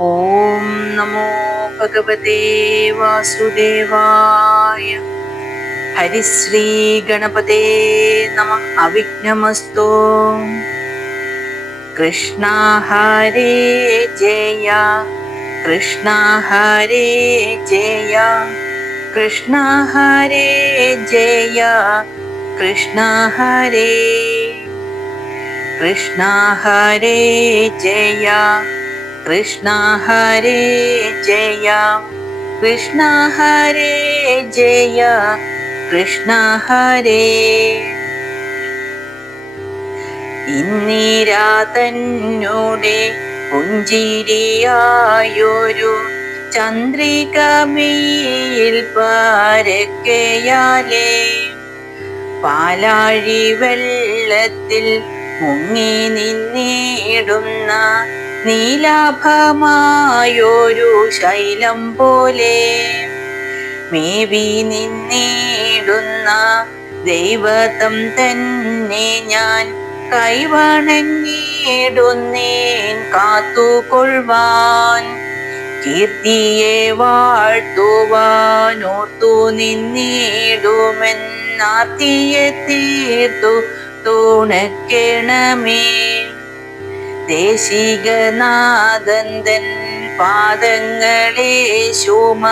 ഓം നമോ ഭഗവതേ വാസുദേവായ. ഹരിശ്രീ ഗണപതേ നമഃ. അവിഘ്നമസ്തു. കൃഷ്ണ ഹരേ ജയ കൃഷ്ണ ഹരേ ജയ കൃഷ്ണ ഹരേ ജയ കൃഷ്ണ ഹരേ കൃഷ്ണ ഹരേ ജയ കൃഷ്ണ ഹരേ ജയ കൃഷ്ണ ഹരേ ജയ കൃഷ്ണ ഹരേ. ഇന്ദിരാതന്നുടെ പുഞ്ചിരിയായൊരു ചന്ദ്രികമയിൽ പരക്കയാലേ പാലാഴി വെള്ളത്തിൽ മുങ്ങി നിന്നിടുന്ന നീലാഭമായൊരു ശൈലം പോലെ മേവി നിന്നിടുന്ന ദൈവതം തന്നെ ഞാൻ കൈവണങ്ങിടുന്നേൻ കാത്തുകൊള്ളുവാൻ. കീർത്തിയെ വാഴ്ത്തുവാൻ ഓർത്തു നിന്നിടുമെന്നാർത്തിയെ തീർത്തു തുണയ്ക്കണമേ. ദേശികനാഥന്തൻ പാദങ്ങളെ ശോമ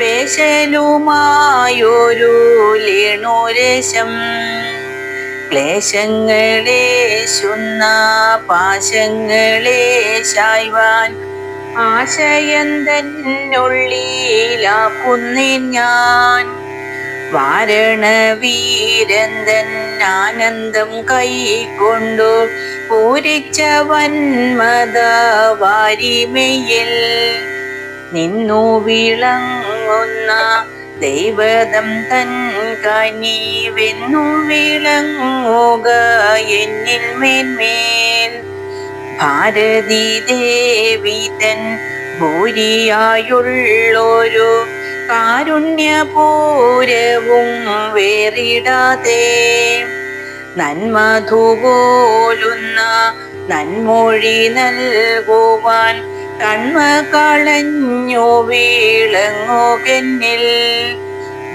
പേശലുമായൊരു ലേണുരശം ക്ലേശങ്ങളെ ശുന്ന പാശങ്ങളെ ശായ്വാൻ ആശയന്തന്നുള്ളിലാക്കുന്നേൻ ഞാൻ. വാരണവീരന്തൻ ആനന്ദം കൈക്കൊണ്ടു പൂരിച്ച വന്മത വാരിമയിൽ നിന്നു വിളങ്ങുന്ന ദൈവതം തൻ കനിവെന്നു വിളങ്ങുക എന്നിൽ മേന്മേൽ. ഭാരതീ ദേവി തൻ ഭൂരിയായുള്ളൊരു കാരുണ്യപൂരവും വേറിടാതെ നന്മധുപോലുന്ന നന്മൊഴി നൽകുവാൻ കണ്മ കളഞ്ഞു വീളങ്ങുകന്നിൽ.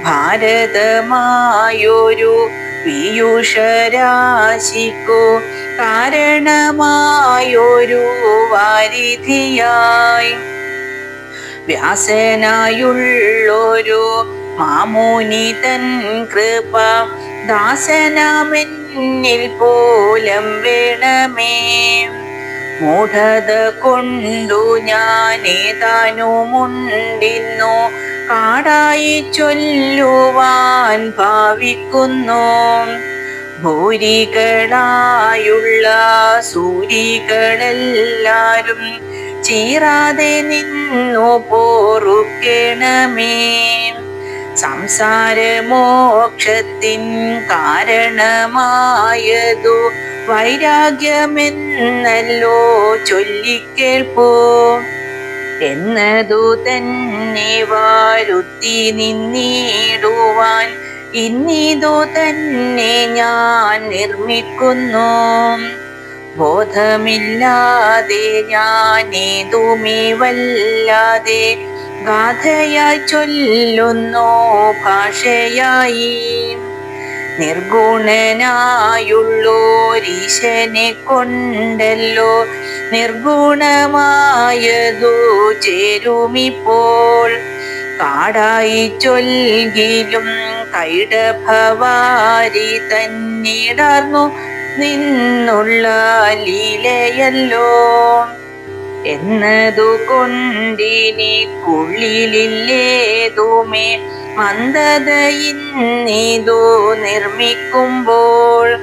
ഭാരതമായൊരു പീയൂഷരാശിക്കു കാരണമായൊരു വാരിധിയായി വ്യാസനായുള്ളൊരു മാമുനി തൻ കൃപ ദാസനാമെന്നിൽ പോലം വേണമേ. മൂഢത കൊണ്ടു ഞാനേതാനുമുണ്ടിന്നു കാടായി ചൊല്ലുവാൻ ഭാവിക്കുന്നു. ഭൂരികളായുള്ള സൂരികളെല്ലാരും ചീറാതെ നിന്നു പോറുക്കണമേ. സംസാരമോക്ഷത്തിൻ കാരണമായതു വൈരാഗ്യമെന്നല്ലോ ചൊല്ലിക്കേൾപ്പൂ. എന്നതു തന്നെ വാരുത്തി നിന്നിടുവാൻ ഇന്നിതു തന്നെ ഞാൻ നിർമ്മിക്കുന്നു. ബോധമില്ലാതെ ഞാനേതുമേ വല്ലാതെ ഗാഥയായി ചൊല്ലുന്നു ഭാഷയായി. നിർഗുണനായുള്ളോരീശനെ കൊണ്ടല്ലോ നിർഗുണമായതു ചേരുമിപ്പോൾ. കാടായി ചൊൽകിലും കൈടഭവാരി തന്നിടർന്നു നിന്നുള്ള ലീലയല്ലോ. എന്നതു കൊണ്ടിനി കുള്ളിലില്ലേതുമേ മന്ദത ഇന്നിതു നിർമ്മിക്കുമ്പോൾ.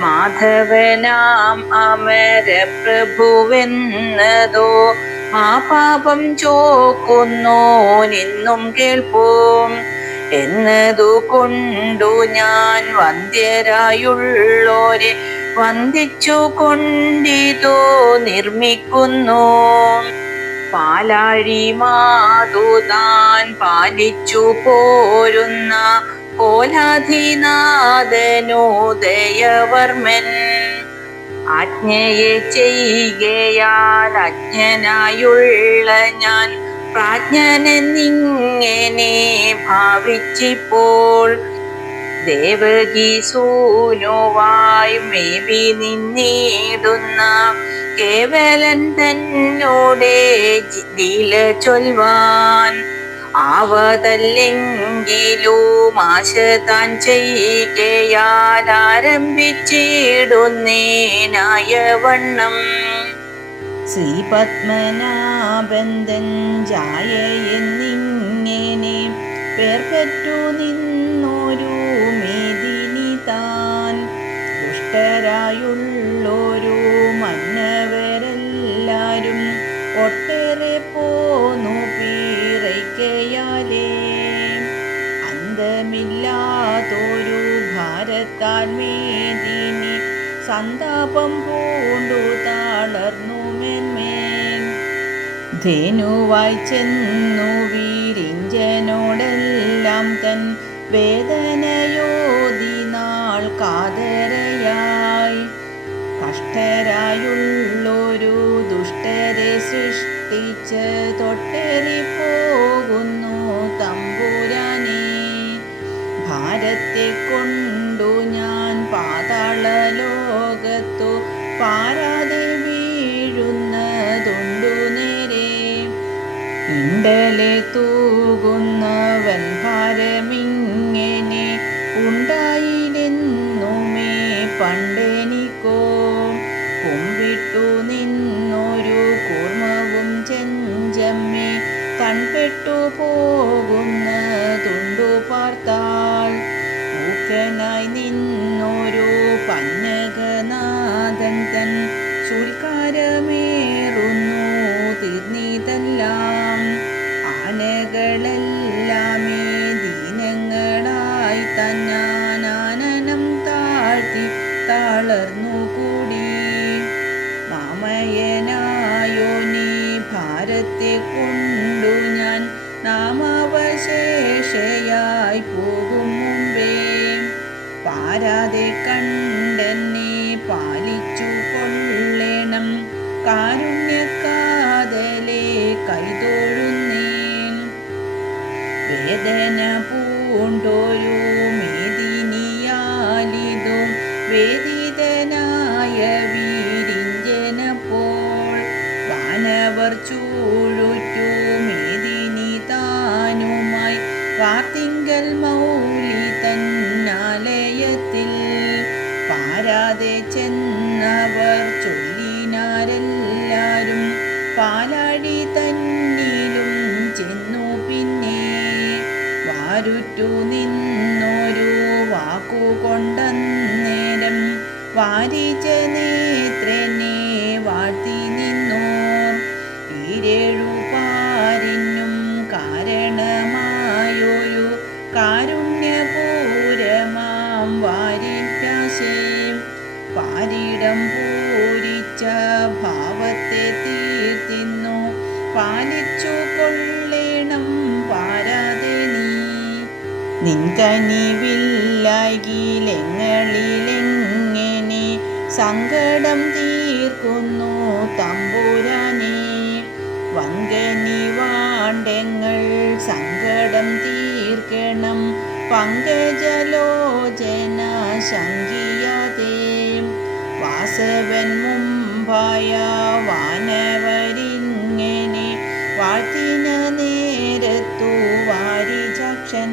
മാധവനാം അമരപ്രഭുവെന്നതോ ആ പാപം ചോക്കുന്നു നിന്നും കേൾപ്പും. എന്നതു കൊണ്ടു ഞാൻ വന്ധ്യരായുള്ളോരെ വന്ദിച്ചു കൊണ്ടിതോ നിർമ്മിക്കുന്നു. പാലാഴി മാതു താൻ പാലിച്ചു പോരുന്ന കോലാധിനാഥനുദയവർമ്മൻ ആജ്ഞയെ ചെയ്യുകയാൽ അജ്ഞനായുള്ള ഞാൻ പ്രാജ്ഞനെന്നിങ്ങനെ ഭാവിച്ചിപ്പോൾ ദേവകി സൂനുവായി മേവി നിന്നിടുന്ന കേവലൻ തന്നോടെ ലീല ചൊൽവാൻ ആവതല്ലെങ്കിലും ആശ താൻ ചെയ്യുകയാൽ ആരംഭിച്ചിടുന്നേനായ വണ്ണം ശ്രീപത്മനാഭന്തൻ ജായ എന്നിങ്ങനെ പേർപ്പെട്ടു നിന്നൊരു മേദിനി താൻ ദുഷ്ടരായുള്ളൊരു മന്നവരെല്ലാരും ഒട്ടേറെ പോന്നു പീറയ്ക്കയാലേ അന്തമില്ലാതൊരു ഭാരത്താൽ മേദിനി സന്താപം പൂണ്ടു താളർന്നു മേന്മേൻ ധേനുവായി ചെന്നു വീരിഞ്ചനോടെല്ലാം തൻ വേദനയോതി നാൾ കാതരയായി കഷ്ടരായുള്ളൊരു ദുഷ്ടരെ സൃഷ്ടിച്ച് തൊട്ടേറി പോകുന്നു തമ്പുരാനെ ഭാരത്തെ കൊണ്ടു ഞാൻ പാതാള ലോകത്തു പാരാതെ വീഴുന്നതുണ്ടു നേരെ ഇണ്ടലെ തൂകുന്നവൻ ഭാരമിങ്ങനെ ഉണ്ടായില്ലെന്നുമേ പണ്ടെനിക്കോ കുമ്പിട്ടു നിന്നൊരു കൂർമ്മവും ചെഞ്ചമ്മേ തൺപെട്ടു പോകുന്നതുണ്ടു പാർത്താൽ മൂക്കനായി നിന്നൊരു പന്നകനാഥൻ തൻ ശൂൽക്കാരമേറുന്നു തീർന്നിതെല്ലാം ആനകളെല്ലാമേ ദീനങ്ങളായി തന്നാനനം താഴ്ത്തി താളർന്നു കൂടി മാമയനായോ നീ ഭാരത്തെ കൊണ്ടു ഞാൻ നാമാവശേഷയായി പോകും മുമ്പേ പാരാതെ കണ്ടെന്നെ പാലിച്ചു കൊള്ളണം കാരുണ്യക്കാതലെ കൈതൊഴുന്നേൻ വേദന പൂണ്ടൊരു മേദിനിയാലിതു വേദിതനായ വീരിഞ്ചനപ്പോൾ വാനവർ ചൂഴുറ്റു മേദിനി താനുമായി വാർത്തിങ്കൽ മൗലി തന്നാലയത്തിൽ പാരാതെ ചെന്നവർ ചൊല്ലിനാരെല്ലാരും പാലാടി തന്നിലും ചെന്നു പിന്നെ വാരുറ്റു നിന്നൊരു വാക്കുകൊണ്ടന്നേരം വാരിച്ച നേത്രനെ വാഴ്ത്തി നിന്നോർ ഈരേഴു പാരിനും കാരണമായൊരു കാരുണ്യപൂരമാം വാരിപ്യാശേ പാരിടം പൂരിച്ച ഭാവത്തെ തീർത്തിന്നു പാലിച്ചു കൊള്ളേണം പാരാതെ നീ നിൻകനിവില്ലായിലെങ്ങളിലെങ്ങനെ സങ്കടം തീർക്കുന്നു തമ്പുരാനെ വങ്കനി വാണ്ടെങ്ങൾ സങ്കടം തീർക്കണം പങ്കജലോചന ശങ്കിയാതെ വാസവൻ മുമ്പായ വാനവരിങ്ങനെ വാഴ്ത്തിന നേരത്തു വാരിചാക്ഷൻ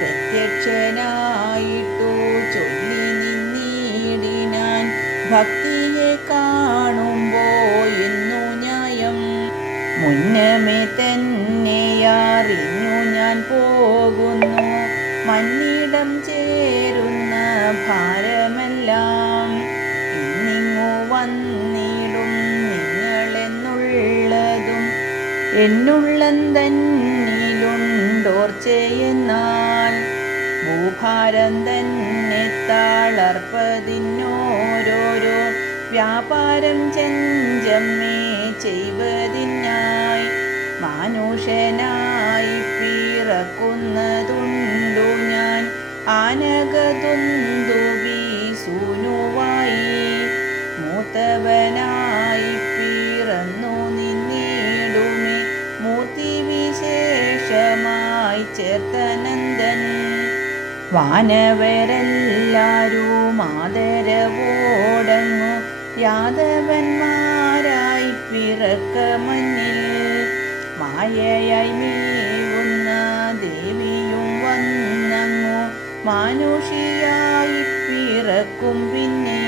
പ്രത്യക്ഷനായിട്ടു ചൊല്ലി നിന്നിടിനാൻ ഭക്തിയെ കാണുമ്പോ എന്നു ന്യായം മുന്നമേ തന്നെയറിഞ്ഞു ഞാൻ പോകുന്നു മന്നിടം ചേരുന്ന ഭാരമെല്ലാം ഇന്നിങ്ങു വന്നിടും നിങ്ങളെന്നുള്ളതും എന്നുള്ളം തന്നിലുണ്ടോർച്ചയെന്നാൽ ഭൂഭാരം തന്നെ താളർപ്പതിനോരോരോ വ്യാപാരം ചെഞ്ചമ്മേ ചെയ്വതിനായി മാനുഷനായി പിറക്കുന്നതുണ്ടു ഞാൻ ആനകതുന്തുവി സൂനുവായി ചേർത്തനന്ദൻ. വാനവരെല്ലാരും ആദരവോടങ്ങു യാദവന്മാരായി പിറക്ക മഞ്ഞിൽ. മായയായി മേവുന്ന ദേവിയും വന്നങ്ങു മാനുഷിയായി പിറക്കും. പിന്നെ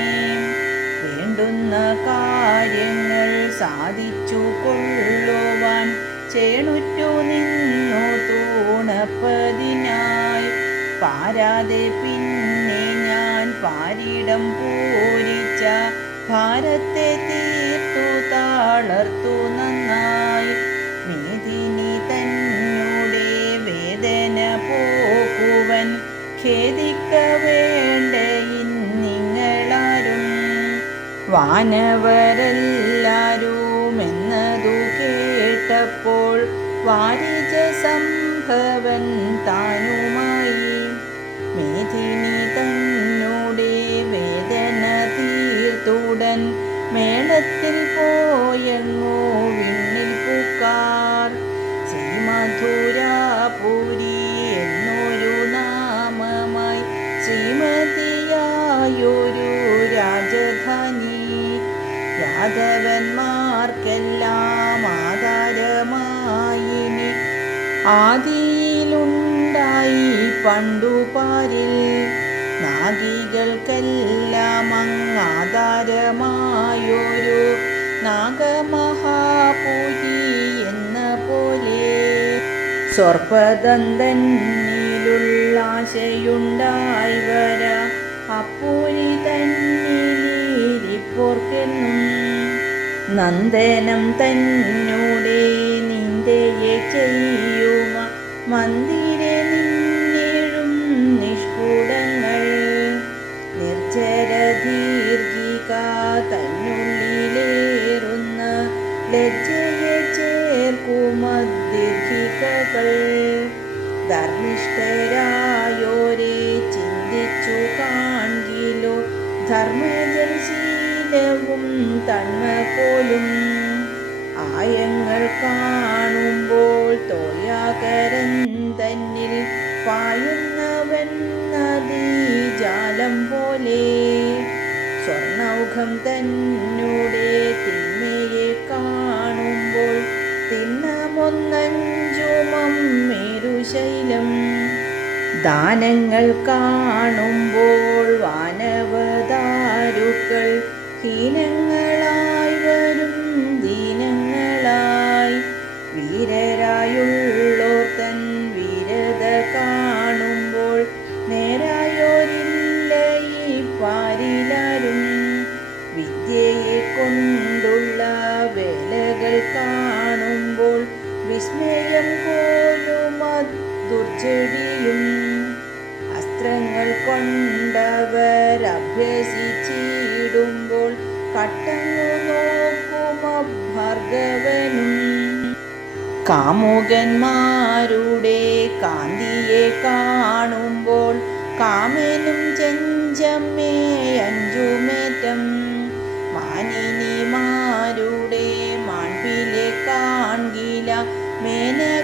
വേണ്ടുന്ന കാര്യങ്ങൾ സാധിച്ചു കൊള്ളുവാൻ ചേണുറ്റു നിന്നു തൂണപ്പതിനായി. പാരാതെ പിന്നെ ഞാൻ പാരിടം പൂരിച്ച ഭാരത്തെ തീർത്തു താളർത്തു നന്നായി. മേദിനി തന്നെ വേദന പോക്കുവൻ ഖേദിക്ക വേണ്ട ഇന്നിങ്ങളാരും. വാനവരെല്ലാരും എന്നതു കേട്ടപ്പോൾ വാരിജ സംഭവൻ താനുമായി. മേദിനി തന്നെ വേദന തീർത്തുടൻ മേളത്തിൽ പോയങ്ങോ വിണ്ണിൽ പൂക്കാർ. ശ്രീമധുരാപുരി എന്നൊരു നാമമായി ശ്രീമതിയായൊരു രാജധാനി. യാദവന്മാർക്കെല്ലാം ആധാരമായിനി ആദിയിലുണ്ടായി പണ്ടുപാരിൽ. നാഗികൾക്കെല്ലാം അങ്ങാധാരമായൊരു നാഗമഹാപുരി എന്ന പോലെ. സർപ്പദന്തനിലുള്ളാശയുണ്ടായി വര അപ്പുരി തന്നിലിരിപ്പോർക്കെന്നും. നന്ദനം തന്നെ നിന്ദയെ ചെയ്യുമ മന്ദിരെ നിന്നേഴും നിഷ്കുടങ്ങൾ. നിർജ്ജര ദീർഘിക തന്നുള്ളിലേറുന്ന ലജ്ജയെ ചേർക്കുമദീർഘികകൾ. ധർമ്മിഷ്ഠരായോരെ ചിന്തിച്ചു കാൺകിലോ ധർമ്മജൽ ശീലവും തന്മ പോലും. ആയങ്ങൾ കാണുമ്പോൾ തോയാകരൻ തന്നിൽ പായുന്നവൻ നദീജാലം പോലെ. സ്വർണൗഘം തന്നെ തിന്മയെ കാണുമ്പോൾ തിണ്ണമൊന്നഞ്ചുമം മേരുശൈലം. ദാനങ്ങൾ കാണുമ്പോൾ വാനവദാരുക്കൾ ഹീനങ്ങളായി വരും ദീനങ്ങളായി. വീരരായുള്ളോർ തൻ വീരത കാണുമ്പോൾ നേരായോരില്ല ഈ പാരിലാരും. വിദ്യയെ കൊണ്ടുള്ള വേലകൾ കാണുമ്പോൾ വിസ്മയം പോലും ദുർജടിയും. അസ്ത്രങ്ങൾ കൊണ്ടവർ അഭ്യസിച്ചിടുമ്പോൾ കട്ടങ്ങു നോക്കുമ ഭാർഗവനും. കാമുകന്മാരുടെ കാന്തിയെ കാണുമ്പോൾ കാമനും ചെഞ്ചമ്മേ അഞ്ചുമേറ്റം. മാനിനിമാരുടെ മാൺപിലെ കാൺകില മേനഗദീനയായി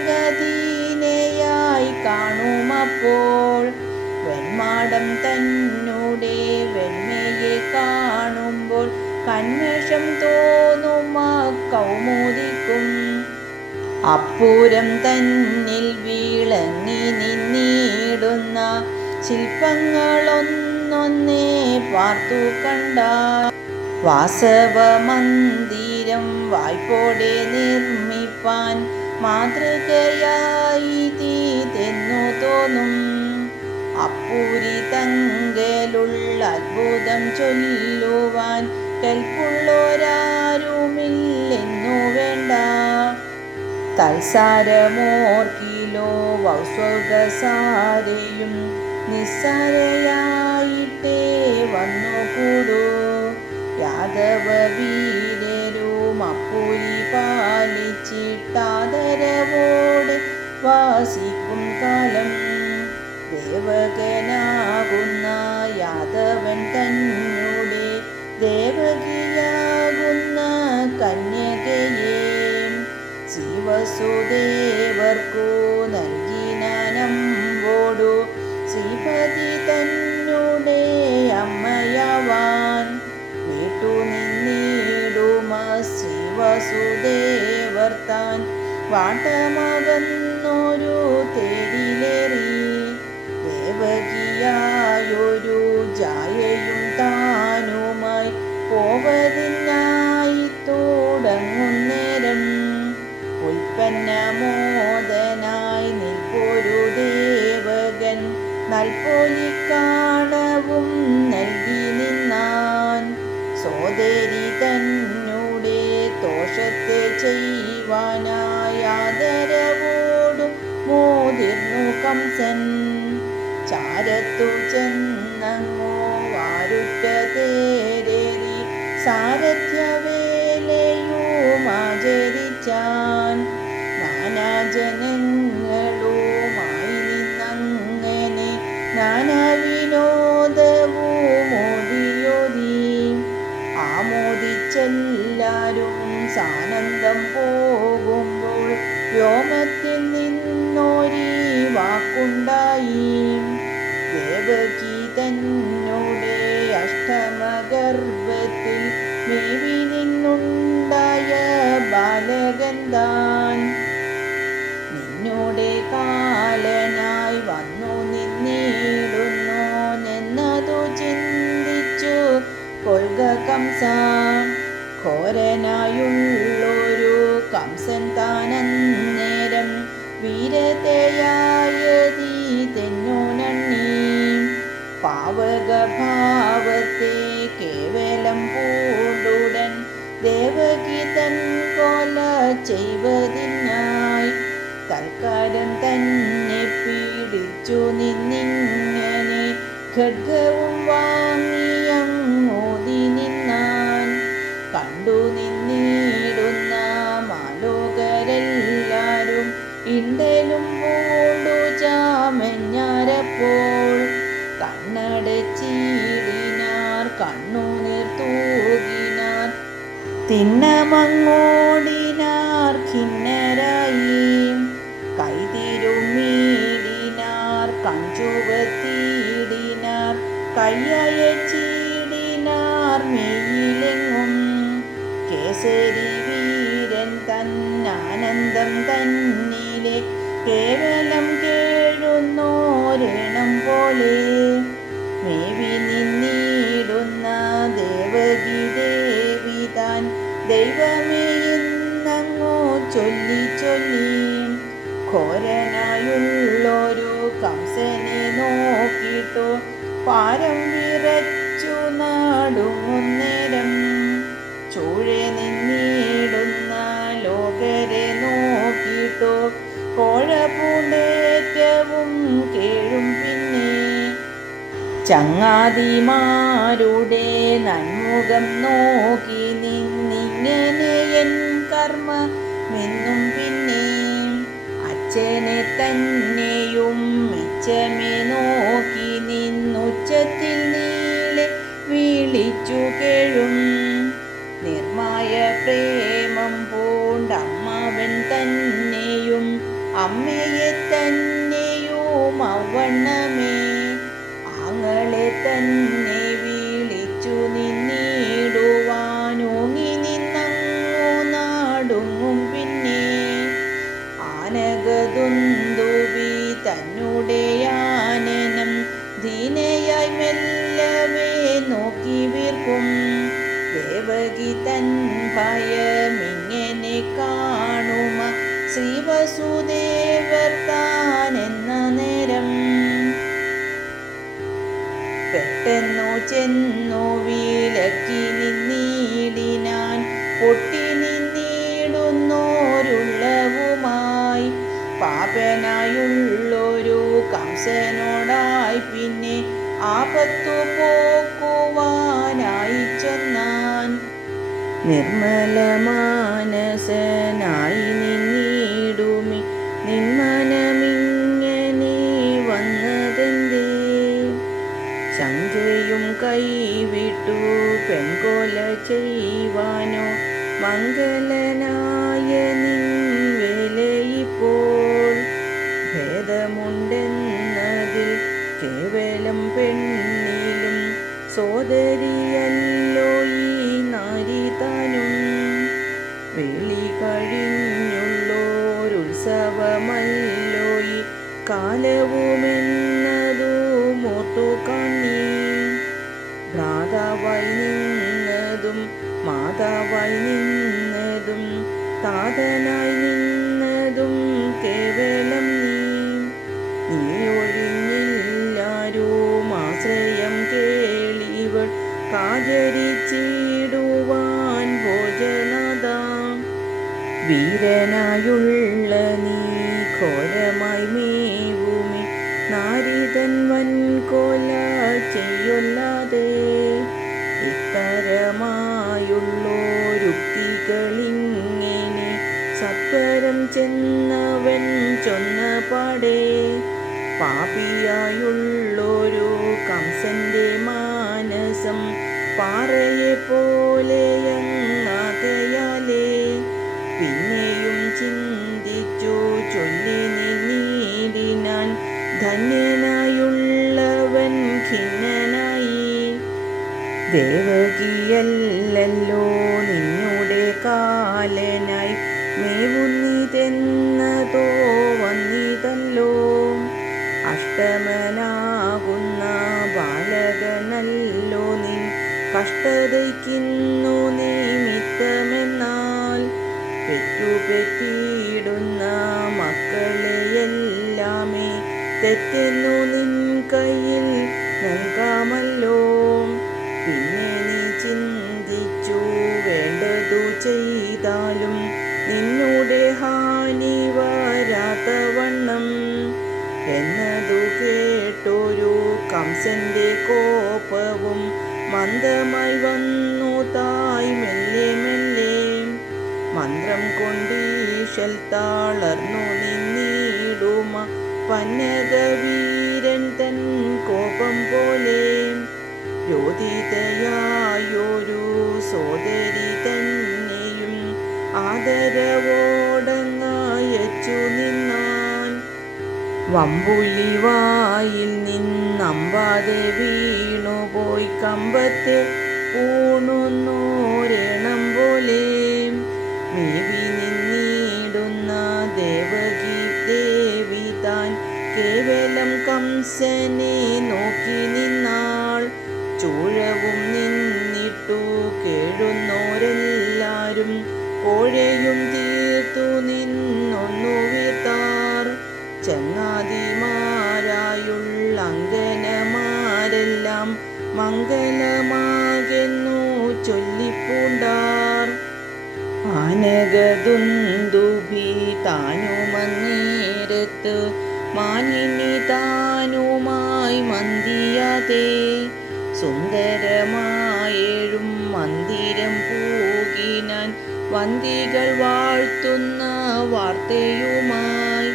കാണുമപ്പോൾ. വെൺമാടം തന്നെ വെണ്മയെ കാണുമ്പോൾ കന്മഷം തോന്നുമ കൗമുദിക്കും. അപ്പുരം തന്നിൽ വീളങ്ങി നിന്നിടുന്ന ശില്പങ്ങളൊന്നൊന്നേ പാർത്തു കണ്ട. വാസവമന്ദിരം വായ്പോടെ നിർമ്മിപ്പാൻ മാതൃകയായി തീതെന്നു തോന്നും. അപ്പുരി തങ്കലുള്ള അത്ഭുതം ചൊല്ലുവാൻ കൽപ്പുള്ളോരാരുമില്ലെന്നു വേണ്ട. തൽസാരമോർക്കിലോ വൗസ്വകസാരയും നിസ്സാരയായിട്ടേ വന്നുകൂടൂ. യാദവ വീരരും അപ്പുരി പാലിച്ചിട്ടാദരവോടെ വാസിക്കും കാലം. ദേവകനാകുന്ന യാദവൻ തന്നെ ദേവകിയാകുന്ന കന്യകയെ ശിവസുദേവർക്കു നൽകിനാൻ ശ്രീപതി തന്നെ അമ്മയവാൻ വീട്ടു നിന്നിടുമ ശ്രീവസുദേവർ താൻ വാട്ടമകന്നൊരു തേരിലേറി ദേവകിയായൊരു ജായയും താനുമായി പോവതിനായി തുടങ്ങുന്നേരം ഉൽപ്പന്നമോദനായി നിൽപ്പൊരു ദേവകൻ നൽപ്പൊലിക്കാണവും നൽകി നിന്നാൻ സോദരി തന്നെ ദോഷത്തെ ചെയ്യുവാനായി ആദരവോടും മോതിർന്നു കംസൻ ചാരത്തു ചെന്നങ്ങോ വാരുറ്റ തേരേറി സാരഥ്യവേലയുമാചരിച്ചാൻ നാനാജനങ്ങളുമായി നിന്നങ്ങനെ നാനാവിനോദവും ഓതിയോതി ആമോദിച്ചെല്ലാരും സാനന്ദം പോകുമ്പോൾ വ്യോമത്തിൽ നിന്നൊരീ വാക്കുണ്ടായി ദേവകി തന്നെ അഷ്ടമഗർഭത്തിൽ മേവി നിന്നുണ്ടായ ബാലകൻ താൻ നിന്നോടെ കാലനായി വന്നു നിന്നിടുന്നോനെന്നതു ചിന്തിച്ചു കൊൽക കംസ ഘോരനായുള്ളൊരു കംസൻ താനന്നേരം വീരതയായതീ തെന്നു നണ്ണി പാവകഭാവത്തെ കേവലം പൂണ്ടുടൻ ദേവകി തൻ കൊല ചെയ്വതിനായി തൽക്കാലം തന്നെ പീഡിച്ചു നിന്നിങ്ങനെ ഖഡ്ഗവും വാങ്ങിയങ്ങോതി നിന്നാൻ കണ്ടു നിന്നിടുന്ന മാലോകരെല്ലാരും ഇണ്ടലും പൂണ്ടു ചാമഞ്ഞാരപ്പോൾ കണ്ണടച്ചീടിനാർ കണ്ണുനീർ തൂകിനാർ തിന്നമങ്ങോടിനാർ ഖിന്നരായി കൈതിരുമീടിനാർ കഞ്ചുവത്തിയിടിനാർ കയ്യയച്ചീടിനാർ മെയ്യിലെങ്ങും കേസരി വീരൻ തന്നാനന്ദം തന്നിലെ കേവലം കേഴുന്നോരണം പോലെ മേവി നിന്നിടുന്ന ദേവകി ദേവി താൻ ദൈവമേ എന്നങ്ങോ ചൊല്ലി ചൊല്ലി ഘോരനായുള്ളൊരു കംസനെ നോക്കിട്ടു പാരം വിറച്ചു നാടുന്നേരം ചൂഴെ നിന്നിടുന്ന ലോകരെ നോക്കിട്ടു കോഴ പൂണ്ടേറ്റവും കേഴും പിന്നെ ചങ്ങാതിമാരുടെ നന്മുഖം നോക്കി നിന്നിങ്ങനെ എൻ കർമ്മമെന്നും പിന്നെ അച്ഛനെ തന്നെയും മിച്ചമേ നോക്കി നിന്നുച്ചത്തിൽ നീളെ വിളിച്ചു കേഴും നിർമായ പ്രേമം പൂണ്ടമ്മവൻ തന്നെയും അമ്മയെ തന്നെയും അവണ്ണമേ ആങ്ങളെ തന്നെ വിളിച്ചു നിന്നിടുവാനോങ്ങി നിന്നങ്ങോ നാടുങ്ങും പിന്നെ ആനകതുന്തുവി തന്നെ ആനനം ദീനയായി മെല്ലവേ നോക്കി വീർക്കും ദേവകി തൻ ഭയമിങ്ങനെ കാണുമ ശ്രീവസുദേവർ താനെന്ന നേരം പെട്ടെന്നു ചെന്നു വിലക്കി നിന്നിടിനാൻ പൊട്ടി നിന്നിടുന്നോരുള്ളവുമായി പാപനായുള്ളൊരു കംസനോടായി പിന്നെ ആപത്തു പോക്കുവാനായി ചെന്നാൻ നിർമ്മലമാനസനായി നിന്നിടുമി നിന്മനമിങ്ങനെ വന്നതെന്തേ ശങ്കയും കൈവിട്ടു പെൺകൊല ചെയ്യുവാനോ മംഗലനായ നിൻ വേലയിപ്പോൾ ഭേദമുണ്ടെന്നതിൽ കഴിഞ്ഞുള്ളോരുത്സവമല്ലോ ഈ കാലവുമെന്നതു മോർത്തു കാണീ. ഭ്രാതാവായി നിന്നതും മാതാവായി നിന്നതും താതനായി നിന്നതും കേവലം നീ ഒഴിഞ്ഞില്ലാരും ആശ്രയം കേളിവൾ കാചരിച്ചിടുവാൻ ഭോജനതാം. വീരനായുള്ള നീ ഘോരമായി മേവുമി നാരിതൻ വൻകൊല ചെയ്യൊല്ലാതെ. ഇത്തരമായുള്ളോരുക്തികളിങ്ങനെ സത്വരം ചെന്നവൻ ചൊന്ന പാടേ. പാപിയായുള്ളൊരു കംസന്റെ മാനസം പാറയെപ്പോലെയങ്ങാകയാലേ. പിന്നെയും ചിന്തിച്ചു ചൊല്ലി നീടിനാൻ ധന്യനായുള്ളവൻ ഖിന്നനായി. ദേവകിയല്ലല്ലോ നിന്നുടെ കാലനായി മേവുന്നിതെന്നതോ വന്നിതല്ലോ. അഷ്ടമനാകുന്ന ബാലകനല്ലോ നിൻ കഷ്ടതയ്ക്കിന്നു നിമിത്തമെന്നാൽ. പെറ്റുപെറ്റിടുന്ന മക്കളെയെല്ലാമേ തെറ്റെന്നു നിൻ കയ്യിൽ നൽകാമല്ലോ. പിന്നെ നീ ചിന്തിച്ചു വേണ്ടതു ചെയ്താലും നിന്നുടെ ഹാനി വരാത്തവണ്ണം എന്നതു കേട്ടൊരു കംസന്റെ കോപവും മന്ദമായി വന്നു തായ് മെല്ലെ മെല്ലെ. മന്ത്രം കൊണ്ടീശൽ താളർന്നു നിന്നിടുമ പന്നകവീരൻ തൻ കോപം പോലെ. യോധിതയായൊരു സോദരി തന്നെയും ആദരവോടങ്ങയച്ചു നിന്നാൻ. വമ്പുലിവായിൽ നിന്നമ്പാതെ വീണുപോയി കമ്പത്തെ പൂണുന്നോരണം പോലെ. മേവി നിന്നിടുന്ന ദേവകി ദേവി താൻ കേവലം കംസനെ നോക്കി നിന്നാൾ. ചൂഴവും നിന്നിട്ടു കേഴുന്നോരെല്ലാരും കോഴയും തീർത്തു നിന്നൊന്നു വീർത്താർ. ചങ്ങാതിമാരായുള്ള അങ്കനമാരെല്ലാം മംഗലമാകെന്നു ചൊല്ലിപ്പൂണ്ടാർ. ആനകദുന്ദുഭി താനുമന്നേരത്ത് മാനിനി താനുമായി മന്ദിയാതെ. സുന്ദരമായേഴും മന്ദിരം പൂകിനാൻ വന്ദികൾ വാഴ്ത്തുന്ന വാർത്തയുമായി.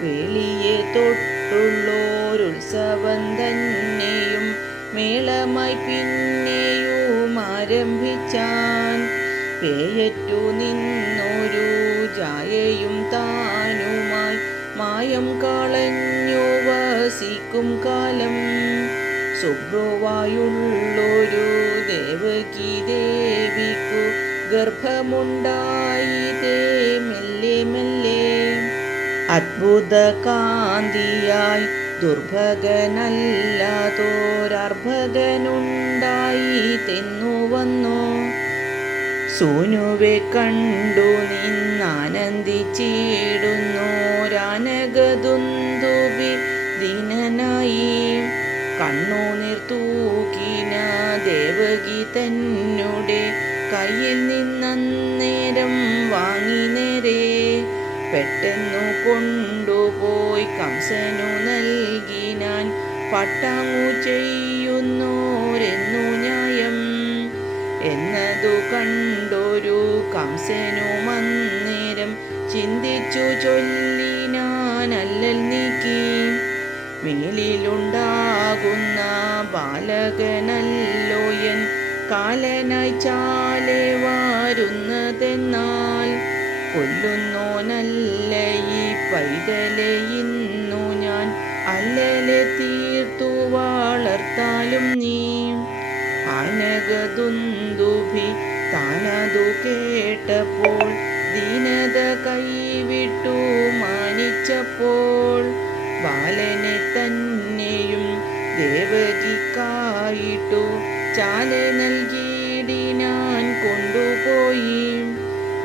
വെളിയെ തൊട്ടുള്ളോരുത്സവം തന്നെയും മേളമായി പിന്നെയും ആരംഭിച്ചാൻ. പേയറ്റു നിന്നൊരു ജായയും താനുമായി മായം കളഞ്ഞു വസിക്കും കാലം. ശുഭ്രുവായുള്ളൊരു ദേവകി ദേവിക്കു ഗർഭമുണ്ടായിതേ മെല്ലെ മെല്ലെ. അത്ഭുത കാന്തിയായി ദുർഭകനല്ലാതോരർഭകനുണ്ടായി തെന്നു വന്നു. സൂനുവെ കണ്ടു നിന്നാനന്ദിച്ചിടുന്നോരാനകദുന്ദുഭി ദീനനായി. കണ്ണുനീർ തൂക്കിന ദേവകി തന്നുടെ കയ്യിൽ നിന്നേരം വാങ്ങി നേരെ. പെട്ടെന്നു കൊണ്ടുപോയി കംസനു നൽകിനാൻ പട്ടാങ്ങു ചെയ്യുന്നോരെന്നു ന്യായം. എന്നതു കണ്ടൊരു കംസനു മന്നേരം ചിന്തിച്ചു ചൊല്ലിനാനല്ലൽ നീക്കി. മേലിലുണ്ടാകുന്ന ബാലകനല്ലോയൻ കാലനായി ചാലെ വരുന്നതെന്നാൽ. കൊല്ലുന്നോനല്ല ഈ പൈതലെ ഇന്നു ഞാൻ അല്ലലെ തീർത്തു വളർത്താലും നീ. ആനകദുന്ദുഭി താനതു കേട്ടപ്പോൾ ദീനത കൈവിട്ടു മാനിച്ചപ്പോൾ ബാലനെ തന്നെയും ദേവകിക്കായിട്ടു ചാല നൽകിയിടിനാൻ കൊണ്ടുപോയി.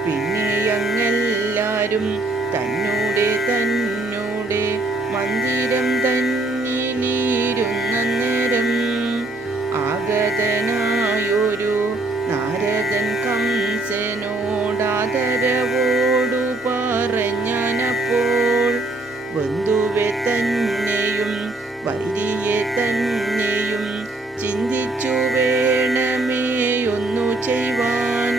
പിന്നെ അങ്ങെല്ലാരും തന്നൂടെ മന്ദിരം തന്നിലിരുന്ന നേരം ആഗതനായൊരു നാരദൻ കംസനോടാദരവോടു പറഞ്ഞപ്പോൾ ബന്ധുവെ തന്നെയും വൈരിയെ തന്നെയും ചിന്തിച്ചു വേണമേ ഒന്നു ചെയ്യുവാൻ.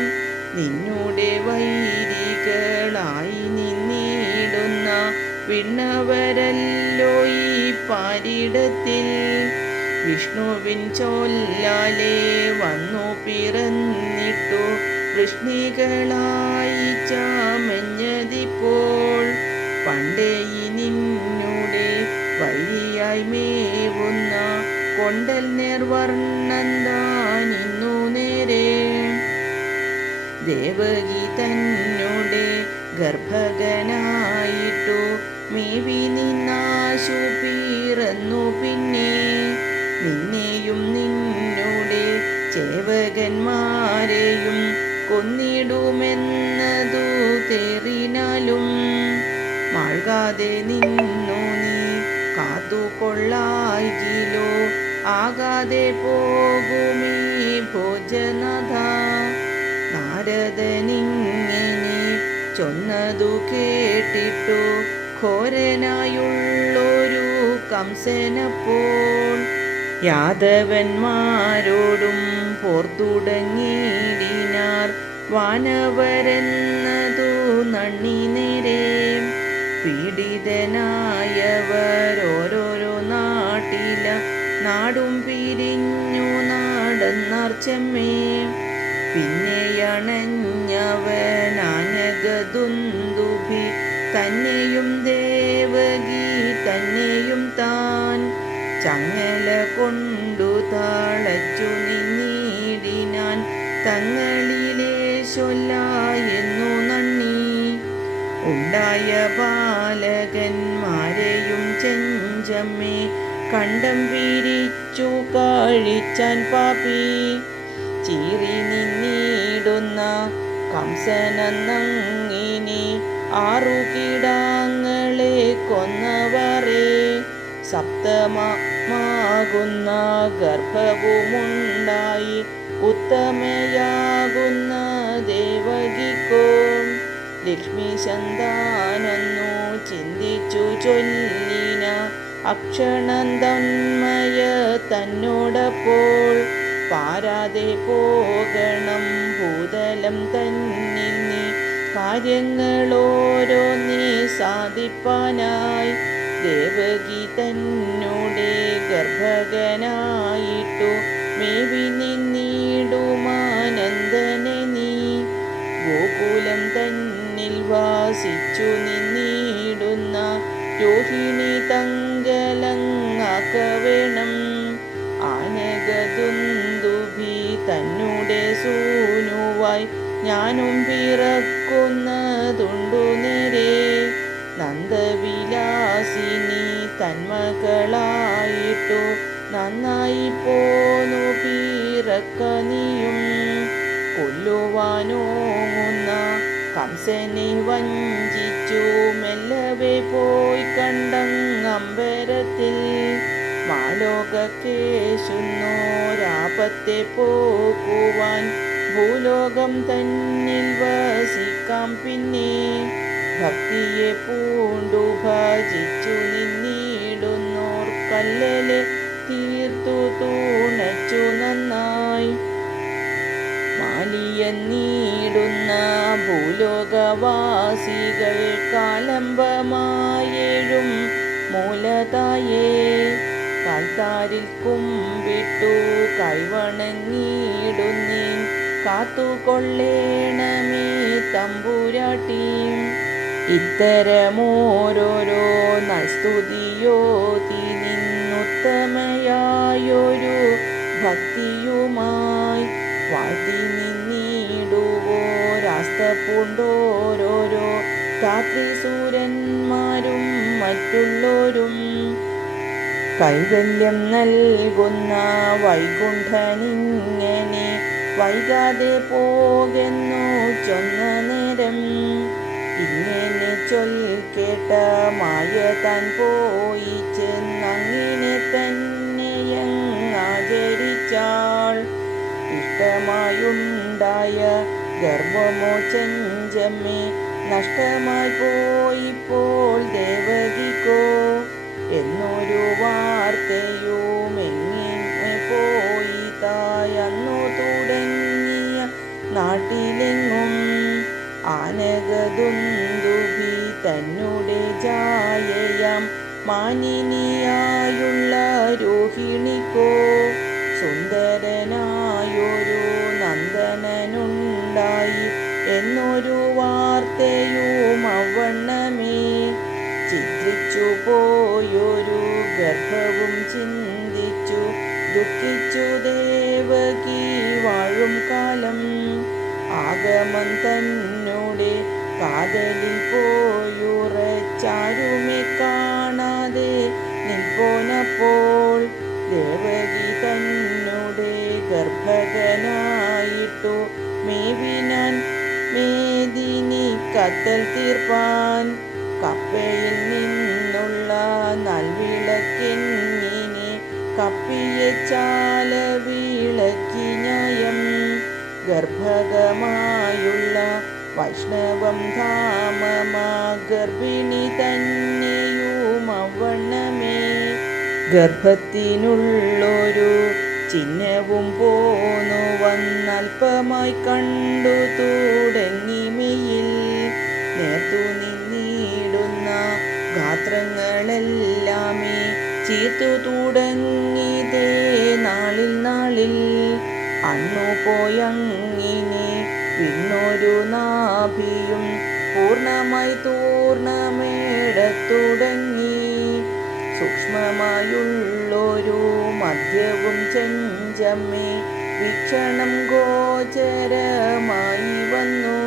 നിന്നുടെ വൈരികളായി നിന്നിടുന്ന വിണ്ണവരല്ലോ ഈ പാരിടത്തിൽ. വിഷ്ണുവിൻ ചൊല്ലാലെ വന്നു പിറന്നിട്ടു വൃഷ്ണികളായി ചാമഞ്ഞതിപ്പോൾ. പണ്ടേ നിന്നുടെ വഴിയായി മേവുന്ന കൊണ്ടൽ നേർവർണ്ണന്താനിന്നു നേരെ ദേവകി തന്നുടെ ഗർഭകനായിട്ടു മേവി നിന്നാശു പിറന്നു. പിന്നെ നിന്നെയും നിന്നുടെ ചേവകന്മാരെയും കൊന്നിടുമെന്നതു തേറിനാലും മാഴ്കാതെ നിന്നു നീ കാത്തുകൊള്ളായിലോ ആകാതെ പോകുമേ ഭോജനാഥ. നാരദനിങ്ങനെ ചൊന്നതു കേട്ടിട്ടു ഘോരനായുള്ളൊരു കംസനപ്പോൾ യാദവന്മാരോടും പോർത്തുടങ്ങിയിടിനാർ വാനവരെന്നതു നണ്ണി നേരെ. പീഡിതനായവരോരോരോ നാടും പിരിഞ്ഞു നടന്നാർ ചെമ്മേ. പിന്നെയണഞ്ഞവനാനകദുന്ദുഭി തന്നെയും ദേവകി തന്നെയും താൻ ചങ്ങല കൊണ്ടു താളച്ചു നിന്നിടിനാൻ തങ്ങളിലെ ചൊല്ലായെന്നു നന്ദി. ഉണ്ടായ ബാലകന്മാരെയും ചെഞ്ചമ്മേ കണ്ടം പിരിച്ചു കഴിച്ചാൻ പാപി. ചീറി നിന്നിടുന്ന കംസനന്നങ്ങിനി 6 കിടാങ്ങളെ കൊന്നവരെ സപ്തമാകുന്ന ഗർഭവുമുണ്ടായി ഉത്തമയാകുന്ന ദേവകിക്കോ ലക്ഷ്മി സന്താനെന്നു ചിന്തിച്ചു ചൊല്ലിന അക്ഷണന്തന്മയ തന്നോടപ്പോൾ. പാരാതെ പോകണം ഭൂതലം തന്നിൽ നീ കാര്യങ്ങളോരോന്നേ സാധിപ്പാനായി. ദേവകി തന്നോടെ ഗർഭകനായിട്ടു മേവി നിന്നിടുമാനന്ദനെ നീ ഗോകുലം തന്നിൽ വാസിച്ചു നിന്നിടുന്ന രോഹിണി തങ്കലങ്ങാക്ക വേണം. ആനകദുന്ദുഭി തന്നുടെ സൂനുവായി ഞാനും പിറക്കുന്നതുണ്ടു നേരെ. നന്ദവിലാസിനി തന്മകളായിട്ടു നന്നായി പോന്നു പിറക്ക നീയും. കൊല്ലുവാനോങ്ങുന്ന കംസനെ വഞ്ചിച്ചു മെല്ലവേ പോയി കണ്ടങ്ങമ്പരത്തിൽ. മാലോകക്കേശുന്നോരാപത്തെ പോക്കുവാൻ ഭൂലോകം തന്നിൽ വസിക്കാം പിന്നെ. ഭക്തിയെ പൂണ്ടു ഭജിച്ചു നിന്നിടുന്നോർ കല്ലലെ തീർത്തു തുണച്ചു നന്നായി. മാലിയെന്നിടുന്ന ഭൂലോകവാസികൾ കാലംബമായേഴും മൂലതായേ കാൽത്താരിൽ കുമ്പിട്ടു കൈവണങ്ങിടുന്നീൻ കാത്തുകൊള്ളേണമേ തമ്പുരാട്ടി. ഇത്തരമോരോരോ നസ്തുതിയോതി നിന്നുത്തമയായൊരു ഭക്തിയുമായി വാഴ്ത്തി നിന്നിടുവോരാസ്തപൂർണയായ പൂണ്ടോരോരോ രാത്രി സൂരന്മാരും മറ്റുള്ളോരും കൈവല്യം നൽകുന്ന വൈകുണ്ഠനിങ്ങനെ വൈകാതെ പോകെന്നു ചൊന്ന നേരം ഇങ്ങനെ ചൊൽക്കേട്ട മായ താൻ പോയി ചെന്നങ്ങിനെ തന്നെയങ്ങാചരിച്ചാൾ. ഇഷ്ടമായുണ്ടായ ഗർഭമോ ചെഞ്ചമ്മേ നഷ്ടമായി പോയിപ്പോൾ ദേവകിക്കോ എന്നൊരു വാർത്തയും എങ്ങനെ പോയി തായന്നു തുടങ്ങിയ നാട്ടിലെങ്ങും ആനകദുന്ദുഭി തന്നെ ജായയാം മാനിനിയായുള്ള രോഹിണിക്കോ സുന്ദരനായൊരു നന്ദനനുണ്ടായി എന്നൊരു വാർത്തയും അവണ്ണമേ ചിത്രിച്ചു പോയൊരു ഗർഭവും ചിന്തിച്ചു ദുഃഖിച്ചു ദേവകി വാഴും കാലം. ആഗമം തന്നെ കാതലിൽ പോയുറച്ചാരുമെ കാണാതെ നിൽപ്പോനപ്പോൾ ദേവകി തന്നെ ഗർഭകനായിട്ടു മേവിനാൻ മേദിനി കത്തൽ തീർപ്പാൻ. കപ്പയിൽ നിന്നുള്ള നൽവിളക്കിങ്ങിനെ കപ്പിയെ ചാല വിളക്കി ന്യായം. ഗർഭകമായുള്ള വൈഷ്ണവം ധാമമാ ഗർഭിണി തന്നെയും അവണ്ണമേ ഗർഭത്തിനുള്ളൊരു ചിഹ്നവും പോന്നു വന്നൽപ്പമായി കണ്ടു തുടങ്ങിമയിൽ നേർത്തു നിന്നിടുന്ന ഗാത്രങ്ങളെല്ലാമേ ചീർത്തു തുടങ്ങിതേ നാളിൽ നാളിൽ. അന്നു പോയങ്ങിനെ പിന്നൊരു നാഭിയും പൂർണ്ണമായി തൂർണമേടത്തുടങ്ങി. സൂക്ഷ്മമായുള്ളൊരു മദ്യവും ചെഞ്ചമ്മേ വീക്ഷണം ഗോചരമായി വന്നു.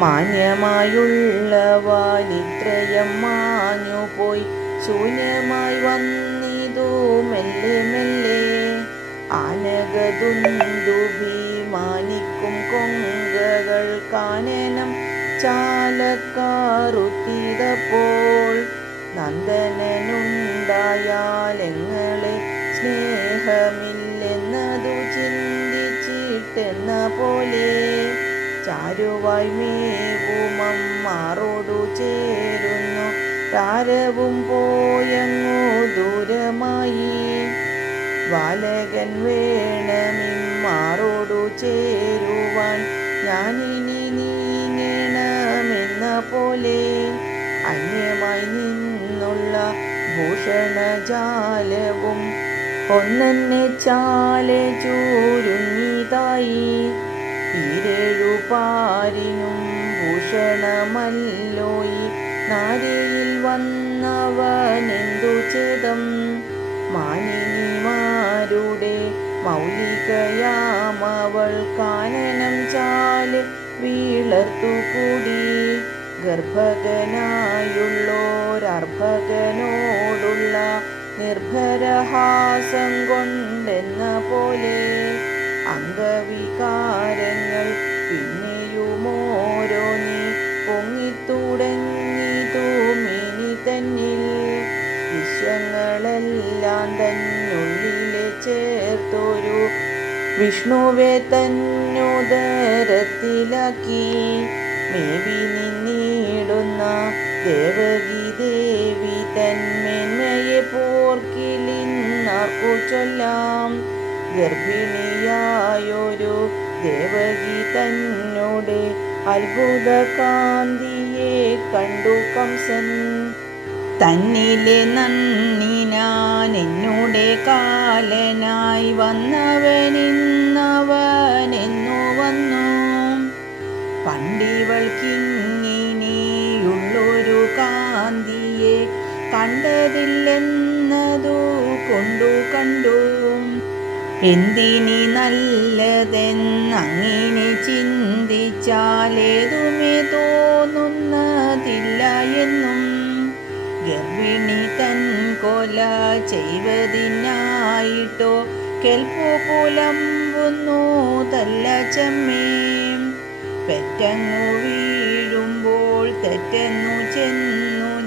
മാന്യമായുള്ളവാനിത്രയം മാഞ്ഞുപോയി ശൂന്യമായി വന്നിതു മെല്ലെ മെല്ലെ. ആനകദുന്ദുഭി മാനിക്കും കൊങ്കകൾ കാനനം ചാലക്കാറുത്തിയപ്പോൾ നന്ദനനുണ്ടായാലെങ്ങളെ സ്നേഹമില്ലെന്നതു ചിന്തിച്ചിട്ടെന്ന പോലെ ചാരുവായി മേവുമമ്മാറോടു ചേരുന്നു താരവും പോയങ്ങു ദൂരമായി. ബാലകൻ വേണമിമ്മാറോടു ചേരുവാൻ ഞാനിനി നീങ്ങണമെന്ന പോലെ അന്യമായി നിന്നുള്ള ഭൂഷണജാലവും ഒന്നെന്നെ ചാലെ ചൂരുങ്ങിതായി. ഈരേഴു പാരിനും ഭൂഷണമല്ലോയി നാരിയിൽ വന്നവനെന്തു ചേതം. മാനിനിമാരുടെ മൗലികയാമവൾ കാനനം ചാല് വീളർത്തുകൂടി. ഗർഭകനായുള്ളോരർഭകനോടുള്ള നിർഭരഹാസം കൊണ്ടെന്ന പോലെ അംഗവികാരങ്ങൾ പിന്നെയുമോരോന്നി പൊങ്ങിത്തുടങ്ങിതു മേനി തന്നിൽ. വിശ്വങ്ങളെല്ലാം തന്നുള്ളിലെ ചേർത്തൊരു വിഷ്ണുവെ തന്നുദരത്തിലാക്കി മേവി നിന്നിടുന്ന ദേവകി ദേവി തന്മേന്മയെ പോർക്കിലിന്നാർക്കു ചൊല്ലാം. ഗർഭിണിയായൊരു ദേവകി തന്നോടെ അത്ഭുത കാന്തിയെ കണ്ടു കംസൻ. തന്നിലെ നന്ദിനാൻ എന്നോടെ കാലനായി വന്നവനിന്നവനെന്നു വന്നു. പണ്ടിവൾക്കിങ്ങനെയുള്ളൊരു കാന്തിയെ കണ്ടതില്ലെന്നതു കൊണ്ടു കണ്ടു. എന്തിനി നല്ലതെന്നങ്ങിനെ ചിന്ത ചിന്തിച്ചാലേതുമേ തോന്നുന്നതില്ല എന്നും ഗർഭിണി തൻ കൊല ചെയ്വതിനായിട്ടോ കെൽപ്പു പുലമ്പുന്നു തല്ല ചെമ്മേ പെറ്റങ്ങു വീഴുമ്പോൾ തെറ്റെന്നു ചെന്നു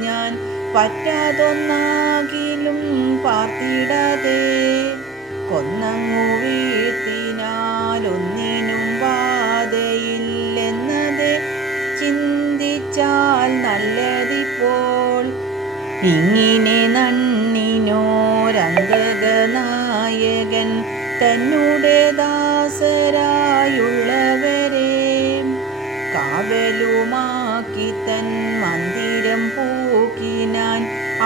ഞാൻ പറ്റാതൊന്നാകിലും പാർത്തിടാതെ കൊന്നങ്ങു വീഴ്ത്തിനാലൊന്നിനും ബാധയില്ലെന്നതേ ചിന്തിച്ചാൽ നല്ലതിപ്പോൾ ഇങ്ങനെ നണ്ണിനോരന്തകനായകൻ തന്നുടെ ദാസരായുള്ളവരെ കാവലുമാക്കി തൻ മന്ദിരം പൂക്കിനാൻ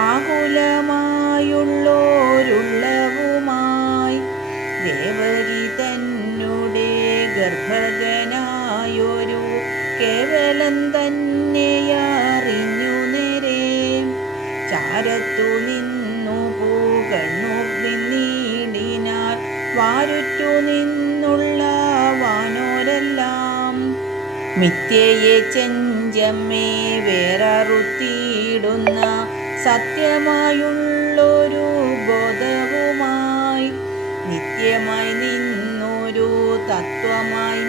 ആകുലമായുള്ളോരുള്ളവുമായി ദേവകി തന്നുടെ ഗർഭകനായൊരു കേവലം തന്നെയറിഞ്ഞു നേരെ ചാരത്തു നിന്നു പൂകണ്ണു പിന്നീടിനാൽ വാരുറ്റു നിന്നുള്ള വാനോരെല്ലാം മിഥ്യയെ ചെഞ്ചമ്മേ വേററുത്തിയിടുന്ന സത്യമായുള്ളൊരു ബോധവുമായി നിത്യമായി നിന്നൊരു തത്വമായി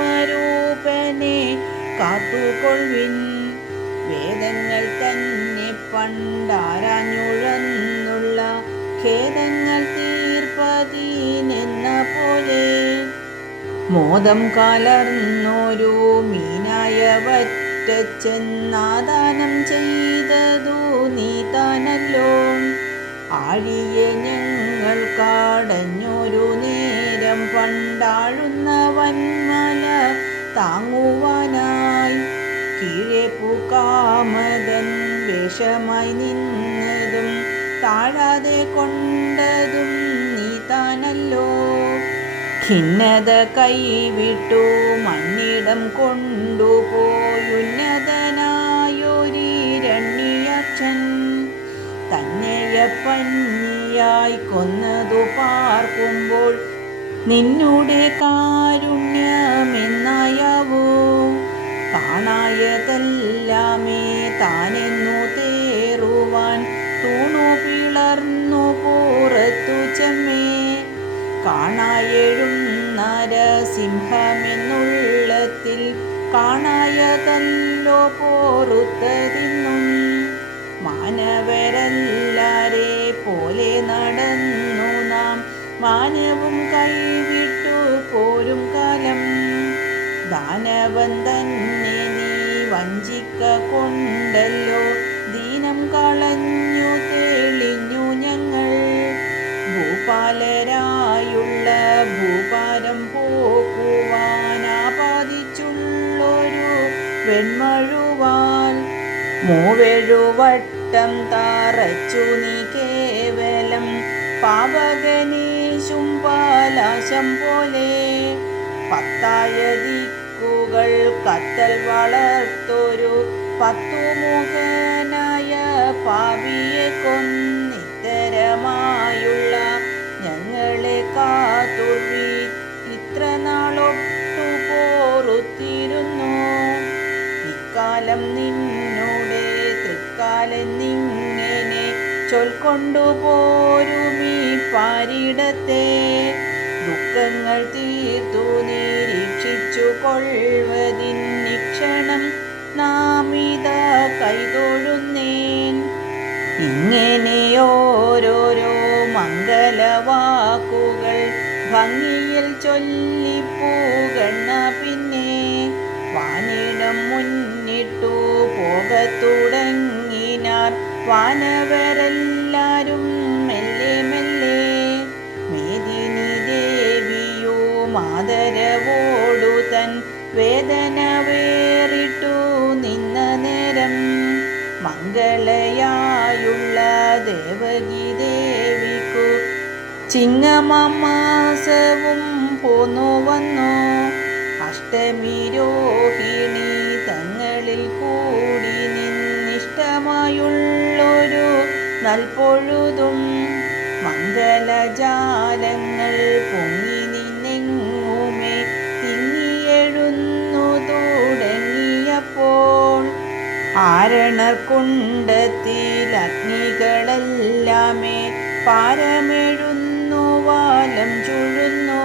മേവിനോരുത്തമരൂപനെ കാത്തുകൊള്ളിൻ വേദങ്ങൾ തന്നെ പണ്ടാരാഞ്ഞുഴന്നുള്ള ഖേദങ്ങൾ തീർപ്പതിനെന്ന പോലെ മോദം കലർന്നൊരു മീനായവറ്റച്ചെന്നാദാനം ചെയ്തതു നീ താനല്ലോ ആഴിയെ ഞങ്ങൾ കടഞ്ഞൊരു നേരം പണ്ടാഴുന്ന വന്മല താങ്ങുവാനായി കീഴെ പൂക്കാമതൻ വേഷമായി നിന്നതും താഴാതെ കൊണ്ടതും നീ താനല്ലോ ഖിന്നത കൈവിട്ടു മണ്ണിടം കൊണ്ടുപോയുന്നതനായൊരിരണ്യക്ഷൻ തന്നെയപ്പന്നിയായി കൊന്നതു പാർക്കുമ്പോൾ നിന്നുടെ കാരുണ്യമെന്നായാവൂ കാണായതെല്ലാമേ താനെന്നു തേറുവാൻ തൂണു പിളർന്നു പുറത്തു ചെമ്മേ കാണായെഴും നരസിംഹമെന്നുള്ളത്തിൽ കാണായതല്ലോ പോറുത്തതിന്നും മാനവരെല്ലാരെ പോലെ നടന്നു നാം മാനവും കൈവിട്ടു പോരും കാലം ദാനവൻ തന്നെ നീ വഞ്ചിക്ക കൊണ്ടല്ലോ ദീനം കളഞ്ഞു തെളിഞ്ഞു ഞങ്ങൾ ഭൂപാലരായുള്ള ഭൂപാരം പോക്കുവാനാപാദിച്ചുള്ളൊരു വെൺമഴുവാൽ മൂവെഴുവട്ടം തറച്ചു നീ കേവലം പാവകനീശും പാലാശം പോലെ പത്തായ ദിക്കുകൾ കത്തൽ വളർത്തൊരു പത്തുമുഖനായ പാപിയെ കൊന്നിത്തരമായുള്ള ഞങ്ങളെ കാത്തുള്ളി ഇത്ര നാളൊട്ടു പോറുത്തിരുന്നു ഇക്കാലം നിന്നോടെ തൃക്കാലെന്നിങ്ങനെ ചൊൽക്കൊണ്ടുപോരുമീ പാരിടത്തെ ദുഃഖങ്ങൾ തീർത്തു നിരീക്ഷിച്ചു കൊള്ളുവതിനിക്ഷണം നാമിതാ കൈതൊഴുന്നേൻ ഇങ്ങനെ ഓരോരോ മംഗലവാക്കുകൾ ഭംഗിയിൽ ചൊല്ലിപ്പൂകണ്ണ പിന്നെ വാനിടം മുന്നിട്ടു പോകത്തുടങ്ങിനാർ വാനവരെല്ലാരും മെല്ലെ മെല്ലെ മേദിനി ദേവിയോ മാതരവോടു തൻ വേദന വേറിട്ടു നിന്ന നേരം മംഗളയായുള്ള ദേവകി ദേവിക്കു ചിങ്ങമാസവും പോന്നു വന്നു അഷ്ടമി രോഹിണി തങ്ങളിൽ കൂടി നിന്നിഷ്ടമായുള്ളൊരു നൽപൊഴുതും മംഗളജാലങ്ങൾ പൊങ്ങി നിന്നെങ്ങുമേ പാരണർ കുണ്ടത്തിൽ അഗ്നികളെല്ലാമേ പാരമെഴുന്നു വാലം ചുഴുന്നു.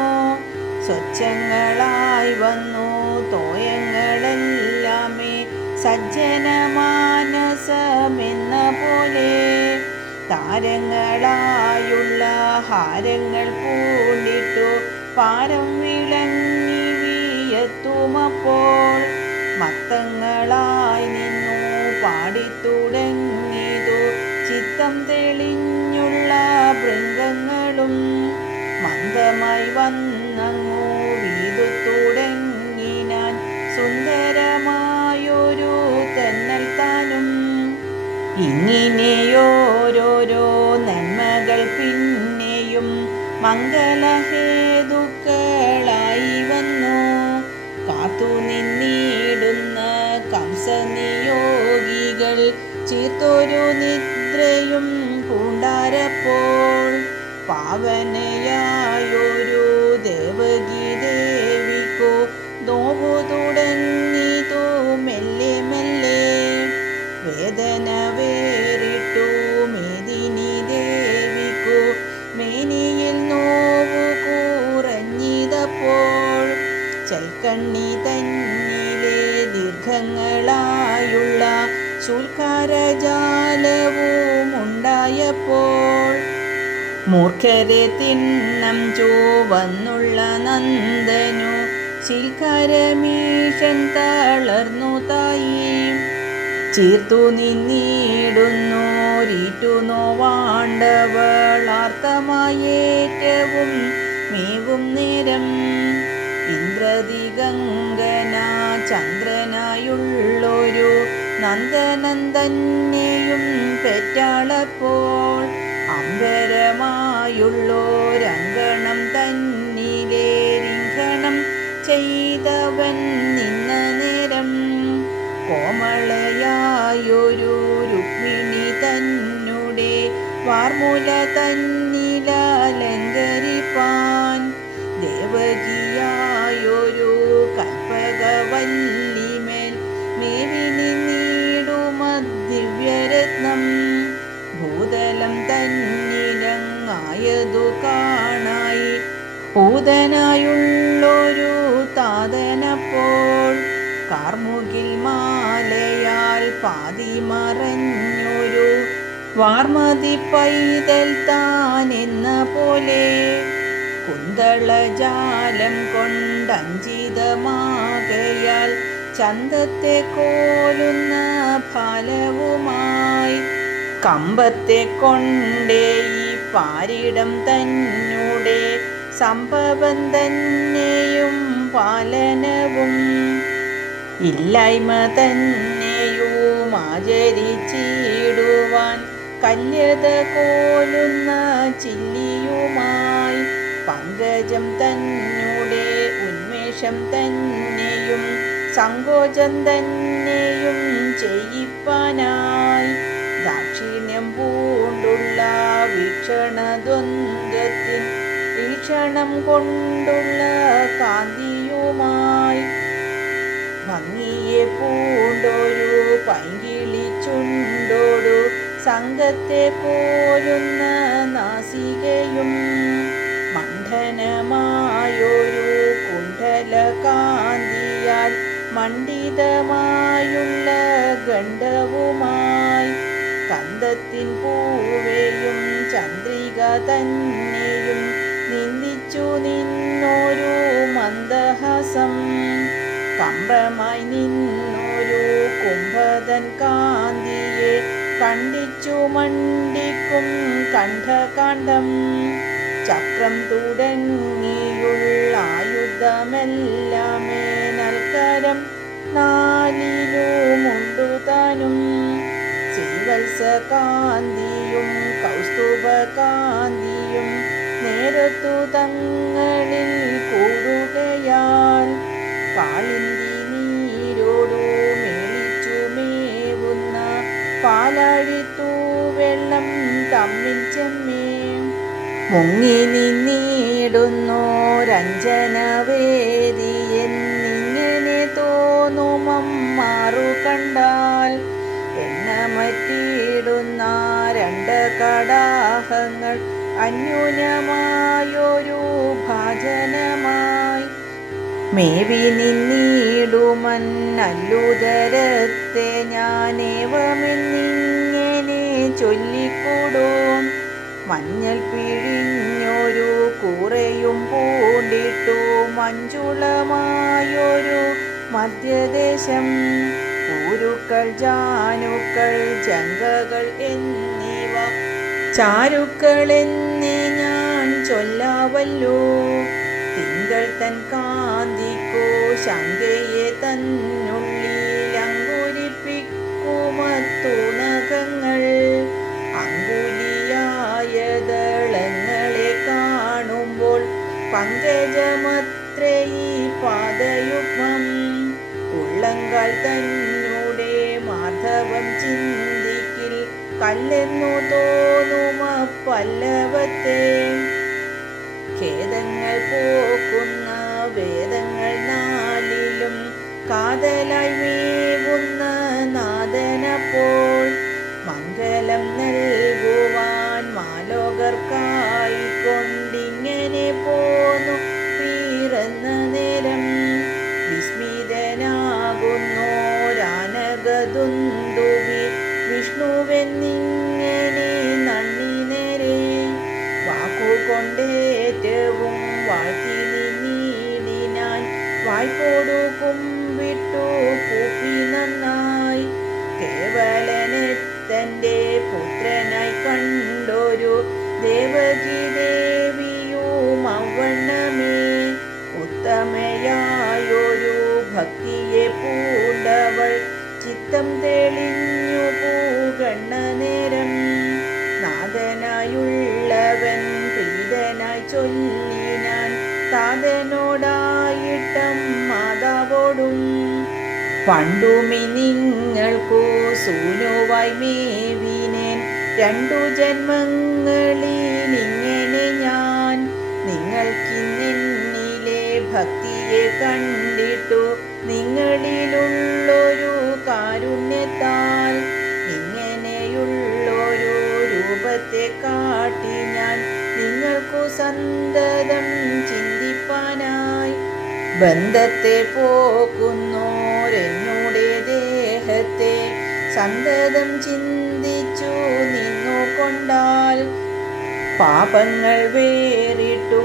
സ്വച്ഛങ്ങളായി വന്നു തോയങ്ങളെല്ലാമേ സജ്ജനമാനസമെന്ന പോലെ. താരങ്ങളായുള്ള ഹാരങ്ങൾ പൂണ്ടിട്ടു പാരം വിളങ്ങി വീയത്തുമപ്പോൾ. മത്തങ്ങളായി നിന്നു പാടിത്തുടങ്ങിയതു ചിത്തം തെളിഞ്ഞുള്ള ഭൃംഗങ്ങളും. മന്ദമായി വന്നങ്ങു വീതു തുടങ്ങിനാൻ സുന്ദരമായൊരു തെന്നൽ താനും. ഇങ്ങനെയോരോരോ നന്മകൾ പിന്നെയും മംഗളഹേതുക്കളായി വന്നു. കാത്തു നിന്നിടുന്ന കംസനിയോഗികൾ ചീർത്തൊരു നിദ്രയും പൂണ്ടാരപ്പോൾ. പാവനയായൊരു ദേവകി ദേവിക്കു നോവു തുടങ്ങിയതു മെല്ലെ മെല്ലെ. വേദന വേറിട്ടു മേദിനി ദേവിക്കു മേനിയിൽ നോവു കുറഞ്ഞിതപ്പോൾ. ചെൽക്കണ്ണി തന്നിലെ ദീർഘങ്ങളായുള്ള ശൂൽക്കാരജാലവുമുണ്ടായപ്പോൾ. മൂർഖരെ തിണ്ണം ചുവന്നുള്ള നന്ദനു ശീൽക്കാരമീഷൻ തളർന്നു തായി. ചീർത്തു നിന്നിടുന്നോരീറ്റു നോവാണ്ടവളാർത്തമായേറ്റവും മേവും നേരം. ഇന്ദ്രദിഗംഗന ചന്ദ്രനായുള്ളൊരു നന്ദനൻ തന്നെയും പെറ്റാളപ്പോൾ. അമ്പരമായുള്ളോരങ്കണം തന്നിലെ രിംഗണം ചെയ്തവൻ നിന്ന നേരം. കോമളയായൊരു രുക്മിണി തന്നെ വാർമുല തന്നിലലങ്കരിപ്പാൻ. ദേവകിയായൊരു കൽപ്പകവല്ലിമേൽ മേവി നിന്നിടുമദിവ്യരത്നം. ഭൂതലം തന്നിലങ്ങായതു കാണായി പൂതനായുള്ളൊരു താതനപ്പോൾ. കാർമുകിൽ മാലയാൽ പാതിമറഞ്ഞൊരു വാർമതി പൈതൽ താനെന്ന പോലെ. കുന്തളജാലം കൊണ്ടഞ്ചിതമാകയാൽ ചന്തത്തെ കോലുന്ന ഫലവുമായി. കമ്പത്തെ കൊണ്ടേ ഈ പാരിടം തന്നെ സംഭവം തന്നെയും പാലനവും. ഇല്ലായ്മ തന്നെയുമാചരിച്ചിടുവാൻ കല്യത കോലുന്ന ചില്ലിയുമായി. പങ്കജം തന്നെ ഉന്മേഷം തന്നെയും സങ്കോചം തന്നെയും ചെയ്യിപ്പാനായി. ദാക്ഷിണ്യം പൂണ്ടുള്ള വീക്ഷണദ്വന്ദ്വത്തിൽ വീക്ഷണം കൊണ്ടുള്ള കാന്തിയുമായി. ഭംഗിയെ പൂണ്ടൊരു പൈങ്കിളിച്ചുണ്ടോടു സംഘത്തെ കോരുന്ന നാസികയും. മണ്ഡനമായൊരു കുണ്ഡലകാന്തിയാൽ മണ്ഡിതമായുള്ള ഗണ്ഡവുമായി. കന്തത്തിൻ പൂവേയും ചന്ദ്രിക തന്നെയും നിന്ദിച്ചു നിന്നൊരു മന്ദഹാസം. കമ്പമായി നിന്നൊരു കുംഭതൻ കാന്തിയെ കണ്ടിച്ചു മണ്ടിക്കും കണ്ഠകാണ്ഡം. ചക്രം തുടങ്ങിയുള്ള ആയുധമെല്ലാമേ നൽകരം നാലിലുമുണ്ടു താനും. ശ്രീവത്സകാന്തിയും കൗസ്തുഭകാന്തിയും നേരത്തു തങ്ങളിൽ കൂടുകയാൽ. കാളിന്തി നീരോടു മേളിച്ചു മേവുന്ന പാലാഴിത്തു വെള്ളം തമ്മിൽ ചെമ്മേ. മുങ്ങി നിന്നിടുന്നോരഞ്ജനവേദിയെന്നിങ്ങനെ തോന്നുമമ്മാറു കണ്ടാൽ. മറ്റിടുന്ന രണ്ട് കടാഹങ്ങൾ അന്യൂനമായൊരു ഭാജനമായി മേവി നിന്നിടുമന്നല്ലുദരത്തെ ഞാനേവമെന്നിങ്ങനെ ചൊല്ലിക്കൂടും. മഞ്ഞൾ പിഴിഞ്ഞൊരു കൂറയും പൂണ്ടിട്ടു മഞ്ജുളമായൊരു മധ്യദേശം ഊരുക്കൾ ജാനുക്കൾ ജംഗകൾ എന്നിവ ചാരുക്കൾ എന്നേ ഞാൻ ചൊല്ലാവല്ലോ. തിങ്കൾ തൻ കാന്തിക്കു ശങ്കയെ തന്നുള്ളിൽ അങ്കുരിപ്പിക്കുമത്തുനഖങ്ങൾ അങ്കുലിയായ ദളങ്ങളെ കാണുമ്പോൾ പങ്കജമത്രേ ഈ പാദയുഗ്മം. ഉള്ളങ്കാൽ തന്നെ മാധവം ചിന്തിക്കിൽ കല്ലെന്നു തോന്നുമ പല്ലവത്തെ ഖേദങ്ങൾ പോക്കുന്ന വേദങ്ങൾ നാലിലും കാതലായി മേവുന്ന നാദനപ്പോൾ മംഗലം നൽകുവാൻ മാലോകർക്കായിക്കൊണ്ടിങ്ങനെ പോന്നു പിറന്ന നേരം വിസ്മിതനാകുന്നോരാനകദുന്ദുഭി വിഷ്ണുവെന്നിങ്ങനെ നന്ദി നേരെ വാക്കുകൊണ്ടേറ്റവും വാഴ്ത്തി നിന്നിടിനാൻ വായ്പോടു കുമ്പിട്ടു കൂപ്പി നന്നായി. കേവലനെ തൻ്റെ പുത്രനായി കണ്ടൊരു ദേവകി ദേവിയും അവണ്ണമേ ഉത്തമയായൊരു ഭക്തിയെ പൂണ്ടവൾ ചിത്തം തെളിഞ്ഞു പൂകണ്ണ നേരം നാഥനായുള്ളവൻ പ്രീതനായി ചൊല്ലിനാൻ താതനോടായിട്ടം മാതാവോടും. പണ്ടുമി നിങ്ങൾക്കു സൂനുവായി മേവിനേൻ രണ്ടു ജന്മങ്ങളിലിങ്ങനെ ഞാൻ. നിങ്ങൾക്കിന്നെന്നിലെ ഭക്തിയെ കണ്ടിട്ടു നിങ്ങളിലുള്ളൊരു കാരുണ്യത്താൽ ഇങ്ങനെയുള്ളൊരു രൂപത്തെ കാട്ടി ഞാൻ നിങ്ങൾക്കു സന്തതം ചിന്തിപ്പാനായി. ബന്ധത്തെ പോക്കുന്നോരെന്നുടെ ദേഹത്തെ സന്തതം ചിന്തിച്ചു നിന്നുകൊണ്ടാൽ പാപങ്ങൾ വേറിട്ടു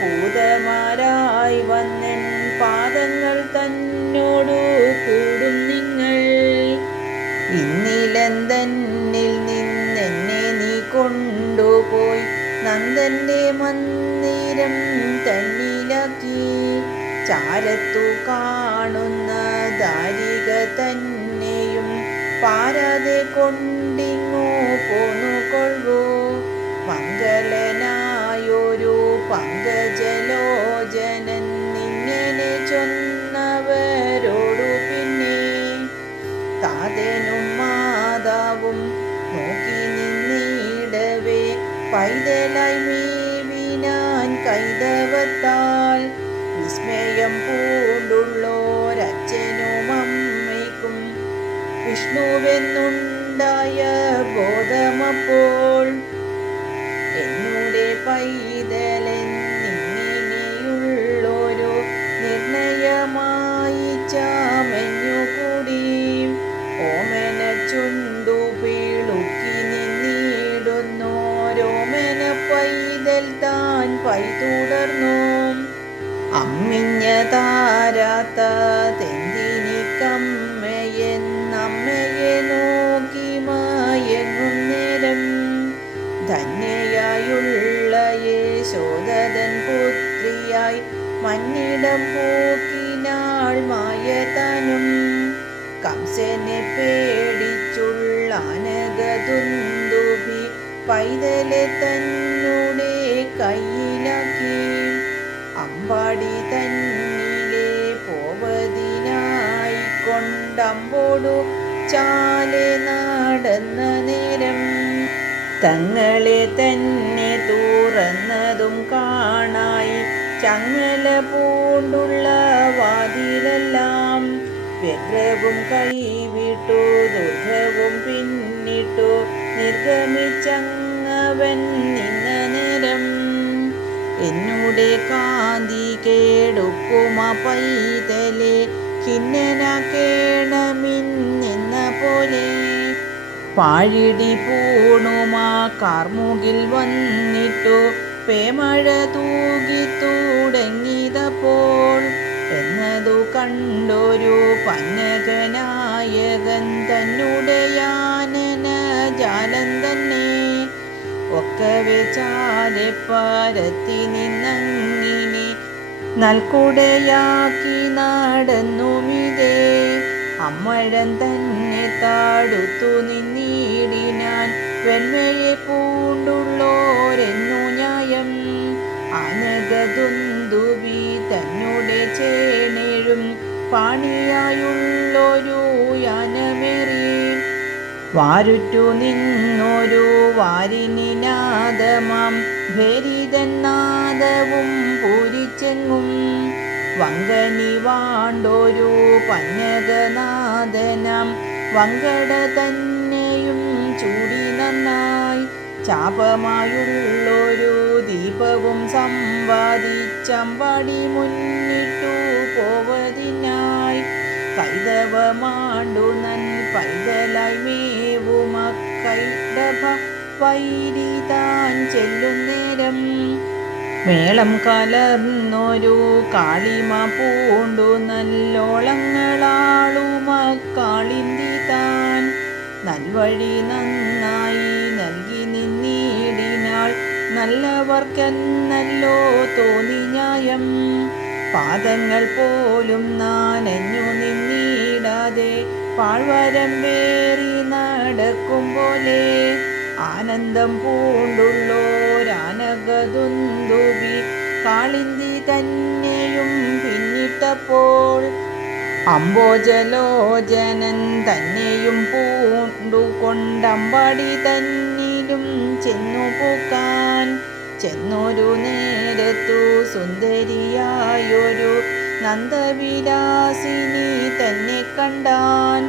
പൂതമാരായി വന്നെൻ പാദങ്ങൾ തന്നോടു കൂടും നിങ്ങൾ. ഇന്നിലെന്തന്നിൽ നിന്നെന്നെ നീ കൊണ്ടുപോയി നന്ദന്റെ മന്ദിരം തന്നിലാക്കി. ചാരത്തു കാണുന്ന ദാരിക തന്നെയും പാരാതെ കൊണ്ടിങ്ങു പോന്നുകൊള്ളൂ. മംഗലനായൊരു പങ്കജലോചനൻ ഇങ്ങനെ ചൊന്നവരോടു പിന്നെ താതനും മാതാവും നോക്കി നിന്നിടവേ പൈതലായി മേവിനാൻ കൈതവത്താൽ. വിസ്മയം പൂണ്ടുള്ളോരച്ഛനും അമ്മയ്ക്കും വിഷ്ണുവെന്നുണ്ടായ ബോധമപ്പോൾ എന്നുടെ പൈതലെന്നിങ്ങനെയുള്ളൊരു നിർണയമായി ചാമഞ്ഞുകൂടി ഓമന ചുണ്ടു പിളുക്കി നിന്നിടുന്നോരോമന പൈതൽ താൻ പൈതുടർന്നു. അമ്മിഞ്ഞ താരാത്ത തെന്തിനിക്കമ്മയെന്നമ്മയെ നോക്കി മയങ്ങും നേരം ധന്യയായുള്ള യശോദതൻ പുത്രിയായി മന്നിടം പോക്കിനാൾ മായതാനും. കംസനെ പേടിച്ചുള്ള അനകദുന്ദുഭി പൈതലെ തന്നെ കയ്യിലാക്കി. അമ്പാടി തന്നിലെ പോവതിനായി കൊണ്ടമ്പോടു ചാലെ നടന്ന നേരം തങ്ങളെ തന്നെ തുറന്നതും കാണായി ചങ്ങല പൂണ്ടുള്ള വാതിലെല്ലാം വ്യഗ്രവും കൈവിട്ടു ദുർഗവും പിന്നിട്ടു നിർഗമിച്ചങ്ങവൻ നിന്ന നേരം എന്നുടെ കാന്തി കേടുക്കുമ പൈതലെ ഖിന്നനാക്കേണമെന്ന പോലെ പാഴിടി പൂണുമാ കാർമുകിൽ വന്നിട്ടു പേമഴ തൂകി തുടങ്ങിയതപ്പോൾ എന്നതു കണ്ടൊരു പന്നകനായകൻ തന്നുടെ യാനന ജാലം തന്നെ ഒക്കവെ ചാലെ പരത്തി നിന്നങ്ങിനെ നൽകുടയാക്കി നടന്നുമിതേ അമ്മഴം തന്നെ താടുത്തു നിന്നിടിനാൻ വെണ്മയെ പൂണ്ടുള്ളോരെന്നു ന്യായം ആനകതുന്തുവി തന്നുടെ ചേനേഴും പാണിയായുള്ളൊരു യാനമേറി വാരുറ്റു നിന്നൊരു വാരിനിനാദമാം ഭേരിതൻ നാദവും പൂരിച്ചെങ്ങും വങ്കനി വാണ്ടൊരു പന്നകനാദനം വങ്കട തന്നെയും ചൂടി നന്നായി ചാപമായുള്ളൊരു ദീപവും സമ്പാദിച്ചമ്പാടി മുന്നിട്ടു പോവതിനായി കൈതവമാണ്ടു നൻ പൈതലായി മേവുമക്കൈടഭ വൈരി താൻ ചെല്ലുന്നേരം മേളം കലർന്നൊരു കാളിമ പൂണ്ടു നല്ലോളങ്ങളാളുമക്കാളിന്തി താൻ നൽവഴി നന്നായി നൽകി നിന്നിടിനാൾ നല്ലവർക്കെന്നല്ലോ തോന്നി ന്യായം പാദങ്ങൾ പോലും നനഞ്ഞു നിന്നിടാതെ പാഴ്വരം വേറി നടക്കും പോലെ ആനന്ദം പൂണ്ടുള്ളോരാനകതുന്തുവി കാളിന്തി തന്നെയും പിന്നിട്ടപ്പോൾ അംബോജലോചനൻ തന്നെയും പൂണ്ടുകൊണ്ടമ്പാടി തന്നിലും ചെന്നു പൂക്കാൻ ചെന്നൊരു നേരത്തു സുന്ദരിയായൊരു നന്ദവിലാസിനി തന്നെ കണ്ടാൻ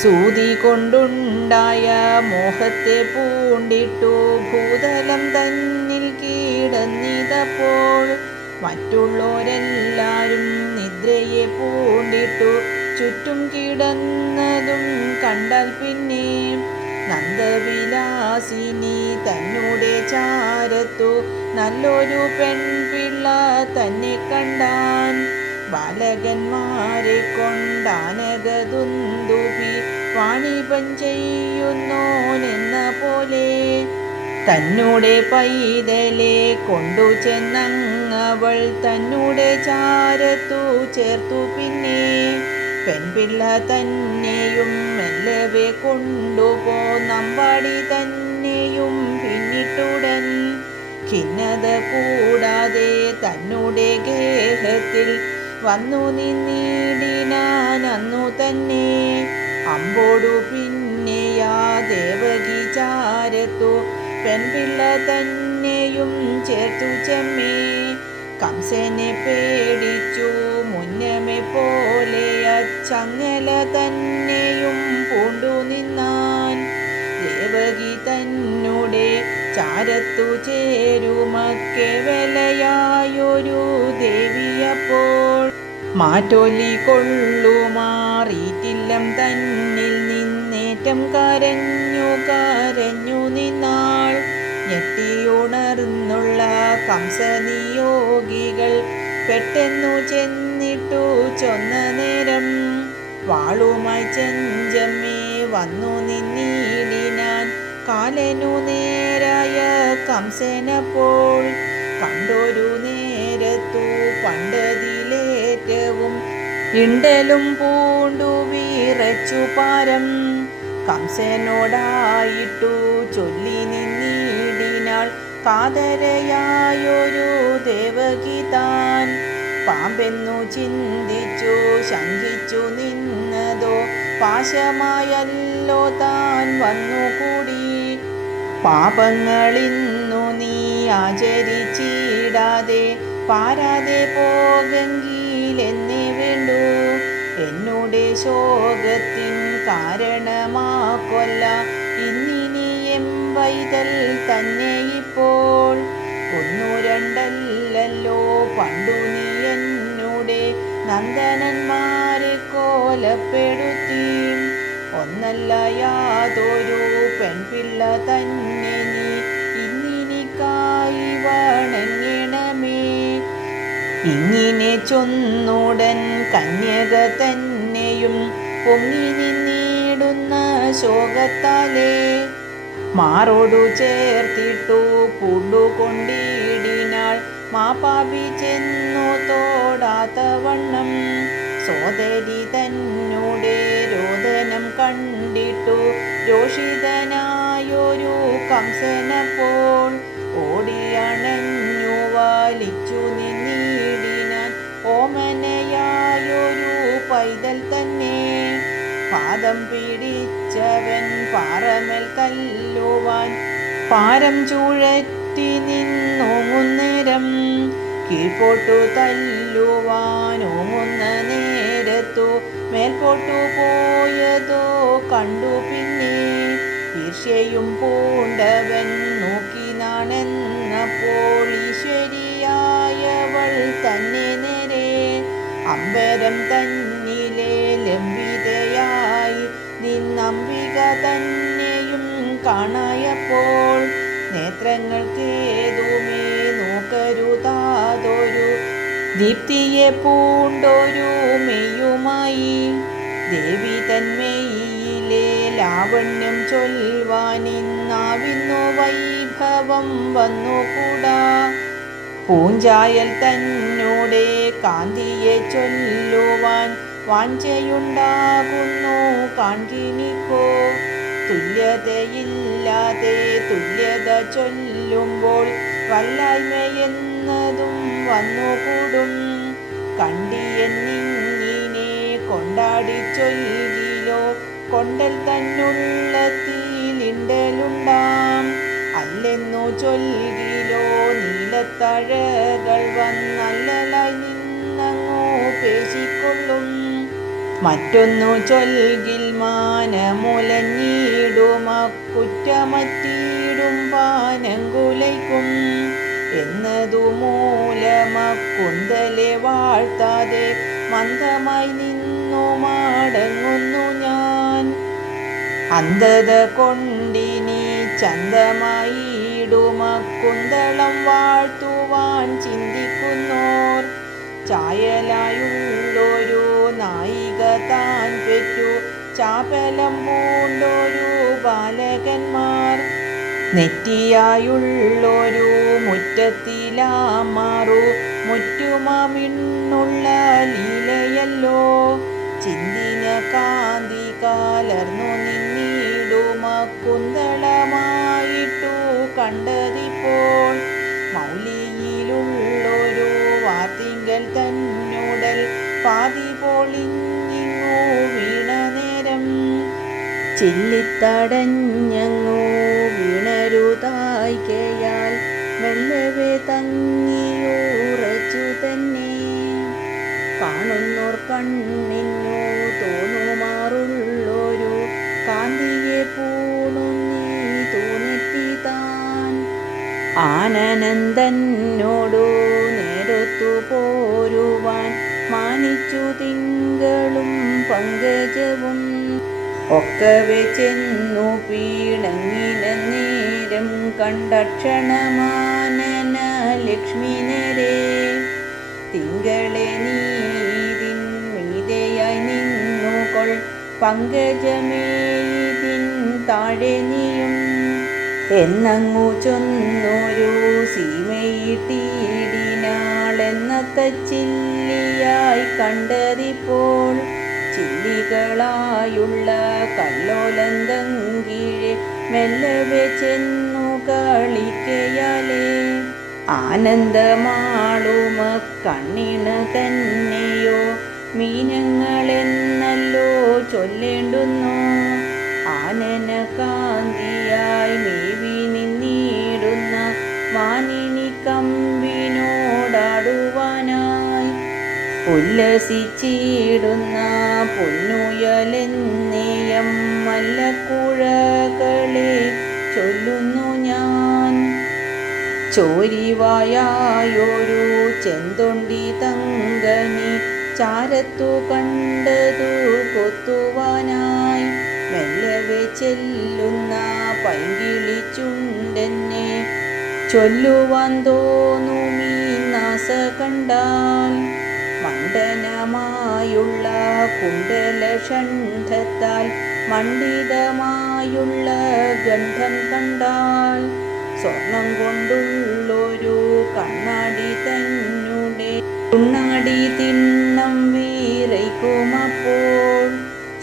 സൂതി കൊണ്ടുണ്ടായ മോഹത്തെ പൂണ്ടിട്ടു ഭൂതലം തന്നിൽ കീടന്നിതപ്പോൾ മറ്റുള്ളോരെല്ലാരും നിദ്രയെ പൂണ്ടിട്ടു ചുറ്റും കിടന്നതും കണ്ടാൽ പിന്നെ നന്ദവിലാസിനി തന്നുടെ ചാരത്തു നല്ലൊരു പെൺപിള്ള തന്നെ കണ്ടാൻ ബാലകന്മാരെ കൊണ്ടാനകതുന്തുവി വാണിപം ചെയ്യുന്നോനെന്ന പോലെ തന്നുടെ പൈതലെ കൊണ്ടു ചെന്നങ്ങവൾ തന്നുടെ ചാരത്തു ചേർത്തു പിന്നെ പെൺപിള്ള തന്നെയും മെല്ലവെ കൊണ്ടുപോന്നമ്പാടി തന്നെയും പിന്നിട്ടുടൻ ഖിന്നത കൂടാതെ തന്നുടെ ഗേഹത്തിൽ വന്നു നിന്നിടിനാൻ അന്നു തന്നെ അമ്പോടു പിന്നെയാ ദേവകി ചാരത്തു പെൺപിള്ള തന്നെയും ചേർത്തു ചെമ്മേ കംസനെ പേടിച്ചു മുന്നമെ പോലെ അച്ചങ്ങല തന്നെയും പൂണ്ടു നിന്നാൻ ദേവകി തന്നുടെ ചാരത്തു ചേരുമക്കെ വെലയായൊരു ദേവിയപ്പോൾ മാറ്റൊലി കൊള്ളുമാറിയിട്ടില്ലം തന്നിൽ നിന്നേറ്റം കരഞ്ഞു നിന്നാൾ ഞെട്ടിയുണർന്നുള്ള കംസനിയോഗികൾ പെട്ടെന്നു ചെന്നിട്ടു ചൊന്ന നേരം വാളുമായി ചെഞ്ചമ്മേ വന്നു നിന്നിടിനാൻ കാലനു നേരായ കംസനപ്പോൾ കണ്ടൊരു നേരത്തു പണ്ടതിലേറ്റവും ഇണ്ടലും പൂണ്ടു വീറച്ചു പാരം കംസനോടായിട്ടു ചൊല്ലി നിന്നിടിനാൾ കാതരയായൊരു ദേവകി താൻ പാമ്പെന്നു ചിന്തിച്ചു ശങ്കിച്ചു നിന്നതോ പാശമായല്ലോ താൻ വന്നുകൂടി പാപങ്ങളിന്നു നീ ആചരിച്ചിടാതെ പാരാതെ പോകെങ്കിലെന്നേ വേണ്ടു എന്നോട് നമ്മുടെ ശോകത്തിൻ കാരണമാക്കൊല്ല ഇന്നിനിയും വൈതൽ തന്നെ ഇപ്പോൾ. ഒന്നു രണ്ടല്ലല്ലോ പണ്ടു നീ എന്നോടെ നന്ദനന്മാരെ കോലപ്പെടുത്തി. ഒന്നല്ല യാതൊരു പെൺപിള്ള തന്നെ നീ ഇന്നിനിക്കായി വണങ്ങണമേ. ഇങ്ങനെ ചൊന്നുടൻ കന്യക തന്നെയും പൊങ്ങി നിന്നിടുന്ന ശോകത്താലേ മാറോടു ചേർത്തിട്ടു പൂണ്ടുകൊണ്ടിടിനാൾ. മാപാപി ചെന്നു തോടാത്തവണ്ണം സോദരി തന്നോടെ രോദനം കണ്ടിട്ടു രോഷിതനായൊരു കംസനപ്പോൾ ഓടിയണഞ്ഞു വലിച്ചു നിന്നിടിനാൻ ഓമനയായൊരു പൈതൽ തന്നെ. പാദം പിടിച്ചവൻ പാറമേൽ തല്ലുവാൻ പാരം ചുഴറ്റി നിന്നോങ്ങുന്നേരം കീഴ്പോട്ടു തല്ലുവാൻ ഓങ്ങുന്ന നേരത്തു മേൽപോട്ടു പോയതോ കണ്ടു. പിന്നെ ഈർഷ്യയും പൂണ്ടവൻ നോക്കി നാണെന്നപ്പോൾ ഈശ്വരിയായവൾ തന്നെ നേരെ അമ്പരം തന്നിലെ ലംബിതയായി നിന്നംബിക തന്നെയും കാണായപ്പോൾ നേത്രങ്ങൾക്കേതുമേ നോക്കരുതാതൊരു ദീപ്തിയെ പൂണ്ടൊരു മെയ്യുമായി ദേവി തന്മയിലെ ലാവണ്യം ചൊൽവാനിന്നാവിന്നു വൈഭവം വന്നുകൂടാ. പൂഞ്ചായൽ തന്നോടെ കാന്തിയെ ചൊല്ലുവാൻ വാഞ്ചയുണ്ടാകുന്നു കാൺകിനിക്കോ. തുല്യതയില്ലാതെ തുല്യത ചൊല്ലുമ്പോൾ വല്ലായ്മയെന്നതും വന്നുകൂടും. കണ്ടിയെന്നിങ്ങനെ കൊണ്ടാടി ചൊല്ലിലോ കൊണ്ടൽ തന്നുള്ളത്തിലിണ്ടലുണ്ടാം. അല്ലെന്നു ചൊല്ലിലോ നീലത്തഴകൾ വന്നല്ലലായി നിന്നങ്ങോ പേശിക്കൊള്ളും. മറ്റൊന്നു ചൊൽകിൽ മാനമുലഞ്ഞിടുമക്കുറ്റമറ്റിയിടും പാനങ്കുലയ്ക്കും എന്നതു മൂലമക്കുന്തലെ വാഴ്ത്താതെ മന്ദമായി നിന്നു മടങ്ങുന്നു ഞാൻ. അന്ധത കൊണ്ടിനി ചന്തമായിടുമക്കുന്തളം വാഴ്ത്തുവാൻ ചിന്തിക്കുന്നോർ ചായലായുള്ളൊരു നായിക താൻ പെറ്റു ചാപലം പൂണ്ടൊരു ബാലകന്മാർ നെറ്റിയായുള്ളൊരു മുറ്റത്തിലാമാറു മുറ്റുമമിണ്ണുള്ള ലീലയല്ലോ. ചിന്തിന കാന്തി കാലർന്നു നിന്നിടുമക്കുന്തളമായിട്ടു കണ്ടതിപ്പോൾ മൗലിയിലുള്ളൊരു വാർത്തിങ്കൽ തന്നുടൽ പാതി പൊളിഞ്ഞിങ്ങു വീണ നേരം ചില്ലിത്തടഞ്ഞങ്ങു വീണരുതായിക്കയാൽ മെല്ലവേ തങ്ങിയുറച്ചു തന്നെ. കാണുന്നോർ കണ്ണിന്നു തോന്നുമാറുള്ളൊരു കാന്തിയെ പൂണുന്നീ തൂനെറ്റി താൻ. ആനനന്ദനോടു നേരത്തു പോരുവാൻ മാനിച്ചു തിങ്കളും പങ്കജവും ഒക്കവെ ചെന്നു പീണങ്ങിന നേരം കണ്ടക്ഷണമാനന ലക്ഷ്മി നേരെ. തിങ്കളെ നീതിൻ മീതയായി നിന്നുകൊൾ പങ്കജമേതിൻ താഴെ നീയും എന്നങ്ങു ചൊന്നൊരു സീമയിട്ടിടിനാളെന്നത്ത ചില്ലിയായി കണ്ടതിപ്പോൾ. ചില്ലികളായുള്ള കല്ലോലന്തങ്കീഴെ മെല്ലവെ ചെന്നു കളിക്കയാലേ ആനന്ദമാളുമ കണ്ണിണ തന്നെയോ മീനങ്ങളെന്നല്ലോ ചൊല്ലേണ്ടുന്നു. ആനന കാന്തിയായി മേവി നിന്നിടുന്ന മാനിനി കമ്പിനോടാടുവാനായി ഉല്ലസിച്ചിടുന്ന പൊന്നുയലെന്നേയം മല്ലക്കുഴകളെ ചൊല്ലുന്നു ഞാൻ. ചോരിവായൊരു ചെന്തൊണ്ടി തങ്കനി ചാരത്തു കണ്ടതു കൊത്തുവാനായി മെല്ലവെ ചെല്ലുന്ന പൈങ്കിളി ചുണ്ടെന്നെ ചൊല്ലുവാൻ തോന്നുമീ നാസ കണ്ടാൽ. മണ്ഡനമായുള്ള കുണ്ടലഷണ്ഡത്താൽ മണ്ഡിതമായുള്ള ഗന്ധം കണ്ടാൽ സ്വർണം കൊണ്ടുള്ളൊരു കണ്ണാടി തന്നെ ഉണ്ണാടി തിണ്ണം വീറയ്ക്കുമപ്പോൾ.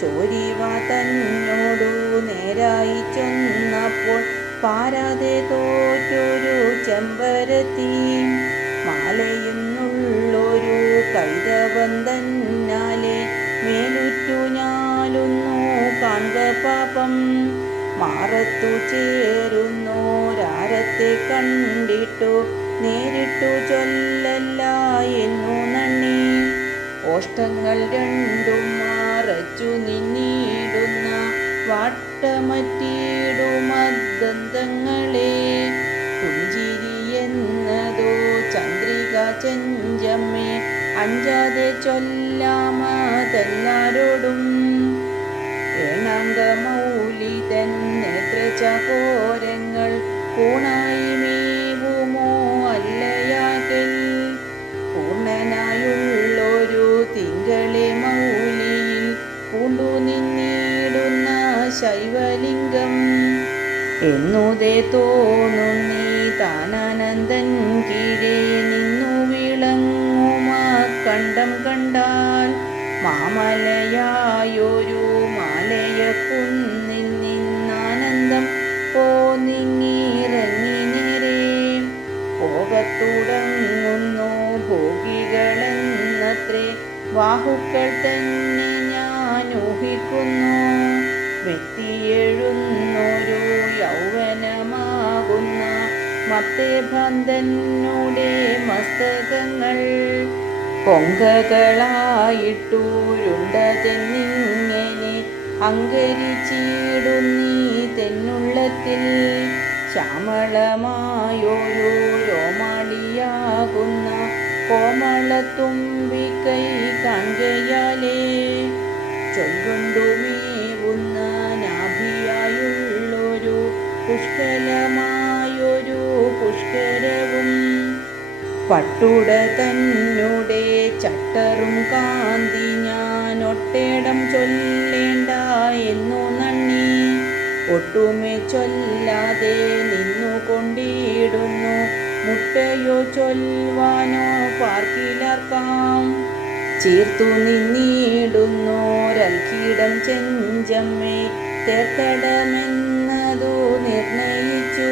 ചോരിവ തന്നോടു നേരായി ചൊന്നപ്പോൾ പാരാതെ തോറ്റൊരു ചെമ്പരത്തി മാലയുന്നുള്ളൊരു കൈതവം തന്നാലെ മേലുറ്റു ഞാലൊന്നു കാൺക പാപം. മാറത്തു ചേരുന്നോരാരത്തെ കണ്ടിട്ടു നേരിട്ടു ചൊല്ലല്ല എന്നു നന്ദി. ഓഷ്ടങ്ങൾ രണ്ടും മറച്ചു നിന്നിടുന്ന വാട്ടമറ്റിടുമദ്ദന്തങ്ങളെ പുഞ്ചിരി എന്നതോ ചന്ദ്രിക ചെഞ്ചമ്മേ അഞ്ചാതെ ചൊല്ലാമതെല്ലാരോടും. ഏണാംഗമൗലിതൻ നേത്രചകോരങ്ങൾ കൂണായി മേവുമോ അല്ലയാകൽ. പൂർണ്ണനായുള്ളൊരു തിങ്കളെ മൗലിയിൽ പൂണ്ടു നിന്നിടുന്ന ശൈവലിംഗം എന്നുതേ തോന്നുന്നീ താനാനന്ദൻ കീഴേ നിന്നു വിളങ്ങുമ കണ്ടം കണ്ടാൽ. മാമലയായൊരു മാലയ കുന്നിൽ നിന്നാനന്ദം പോന്നിങ്ങിറങ്ങി നേരെ പോകത്തുടങ്ങുന്നു ഭോഗികളെന്നത്രേ ബാഹുക്കൾ തന്നെ ഞാൻ ഊഹിക്കുന്നു. വ്യക്തിയെഴുന്നൊരു യൗവനമാകുന്ന മത്തേ ഭ്രാന്തനുടെ മസ്തകങ്ങൾ കൊങ്കകളായിട്ടുരുണ്ടതെന്നിങ്ങനെ അങ്കരിച്ചിടുന്നീ തെന്നുള്ളത്തിൽ. ശ്യാമളമായൊരു രോമാളിയാകുന്ന കോമളത്തുമ്പിക്കൈ കാൺകയാലേ ചൊൽകൊണ്ടുമേവുന്ന നാഭിയായുള്ളൊരു പുഷ്കലമായൊരു പുഷ്കരവും പട്ടുട തന്നെ ചട്ടറും കാന്തി ഞാൻ ഒട്ടേടം ചൊല്ലേണ്ട എന്നു നന്ദി. ഒട്ടുമേ ചൊല്ലാതെ നിന്നുകൊണ്ടിടുന്നു മുട്ടയോ ചൊൽവാനോ പാർക്കിലർക്കാം. ചീർത്തു നിന്നിടുന്നോരൽക്കിടം ചെഞ്ചമ്മേ തേർത്തടമെന്നതു നിർണയിച്ചു.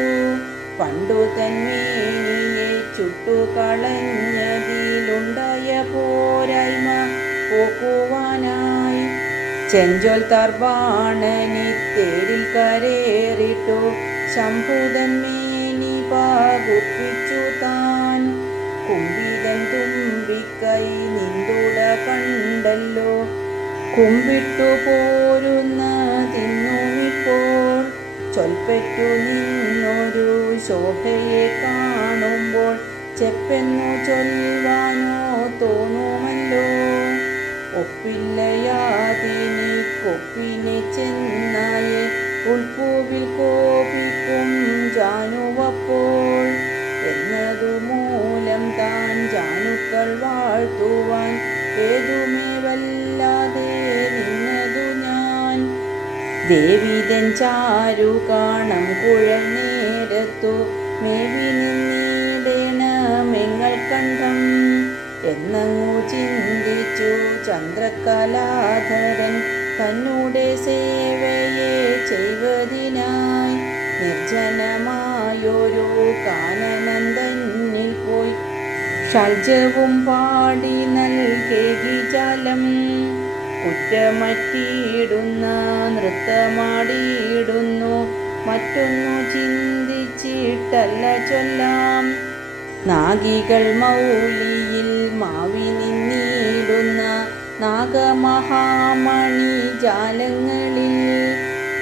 പണ്ടു തന്മേനിയെ ചുട്ടുകളഞ്ഞതിലുണ്ടായ പോരായ്മ പോക്കുവാനായി ചെഞ്ചൊൽ തർബാണനി തേരിൽ കരേറിട്ടു ശംഭുതന്മേനി പാകുപ്പിച്ചു താൻ. കുമ്പിതൻ തുമ്പിക്കൈ നിന്തുട കണ്ടല്ലോ കുമ്പിട്ടു പോരുന്നതിന്നുമിപ്പോൾ. ചൊൽപ്പറ്റു നിന്നൊരു ശോഭയെ കാണുമ്പോൾ ചെപ്പെന്നു ചൊൽവാനോ തോന്നുമല്ലോ. ഒപ്പില്ലയാതിനി കൊപ്പിനെ ചെന്നായെ ഉൾപ്പൂവിൽ കോപിക്കും ജാനുവപ്പോൾ. എന്നതു മൂലം താൻ ജാനുക്കൾ വാഴ്ത്തുവാൻ ഏതുമേ വല്ലാതെ നിന്നതു ഞാൻ. ദേവിതൻ ചാരു കാണം കുഴൽ നേരത്തു മേവി നിന്നിടേണമെങ്ങൾ കണ്ഠം എന്നങ്ങു ചിന്തിച്ചു ചന്ദ്രകലാധരൻ തന്നൂടെ സേവയെ ചെയ്വതിനായി നിർജ്ജനമായൊരു കാനനന്ദനിൽ പോയി ഷഡ്ജവും പാടി നൽകി ജലം. കുറ്റമറ്റിയിടുന്ന നൃത്തമാടിയിടുന്നു മറ്റൊന്നു ചിന്തിച്ചിട്ടല്ല ചൊല്ലാം. നാഗികൾ മൗലിയിൽ മാവി നിന്നിടുന്ന നാഗമഹാമണി ജാലങ്ങളിൽ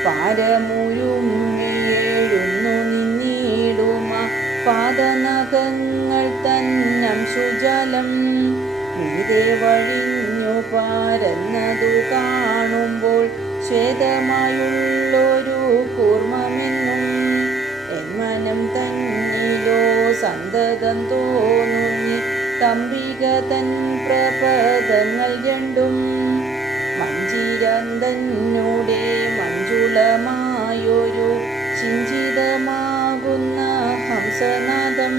പാരമുരുമ്മിയെഴുന്നു നിന്നിടുമ പാദനഖങ്ങൾ തന്നം ശുജലം മീതെ വഴിഞ്ഞു പരന്നതു കാണുമ്പോൾ ശ്വേതമായുള്ളൊരു കൂർമ്മമെന്നും എന്മനം തന്നിലോ സന്തതം തോന്നുന്നി തമ്പിക തൻ പ്രപദങ്ങൾ രണ്ടും മഞ്ചിരന്തന്നൂടെ മഞ്ജുളമായൊരു ചിഞ്ചിതമാകുന്ന ഹംസനാദം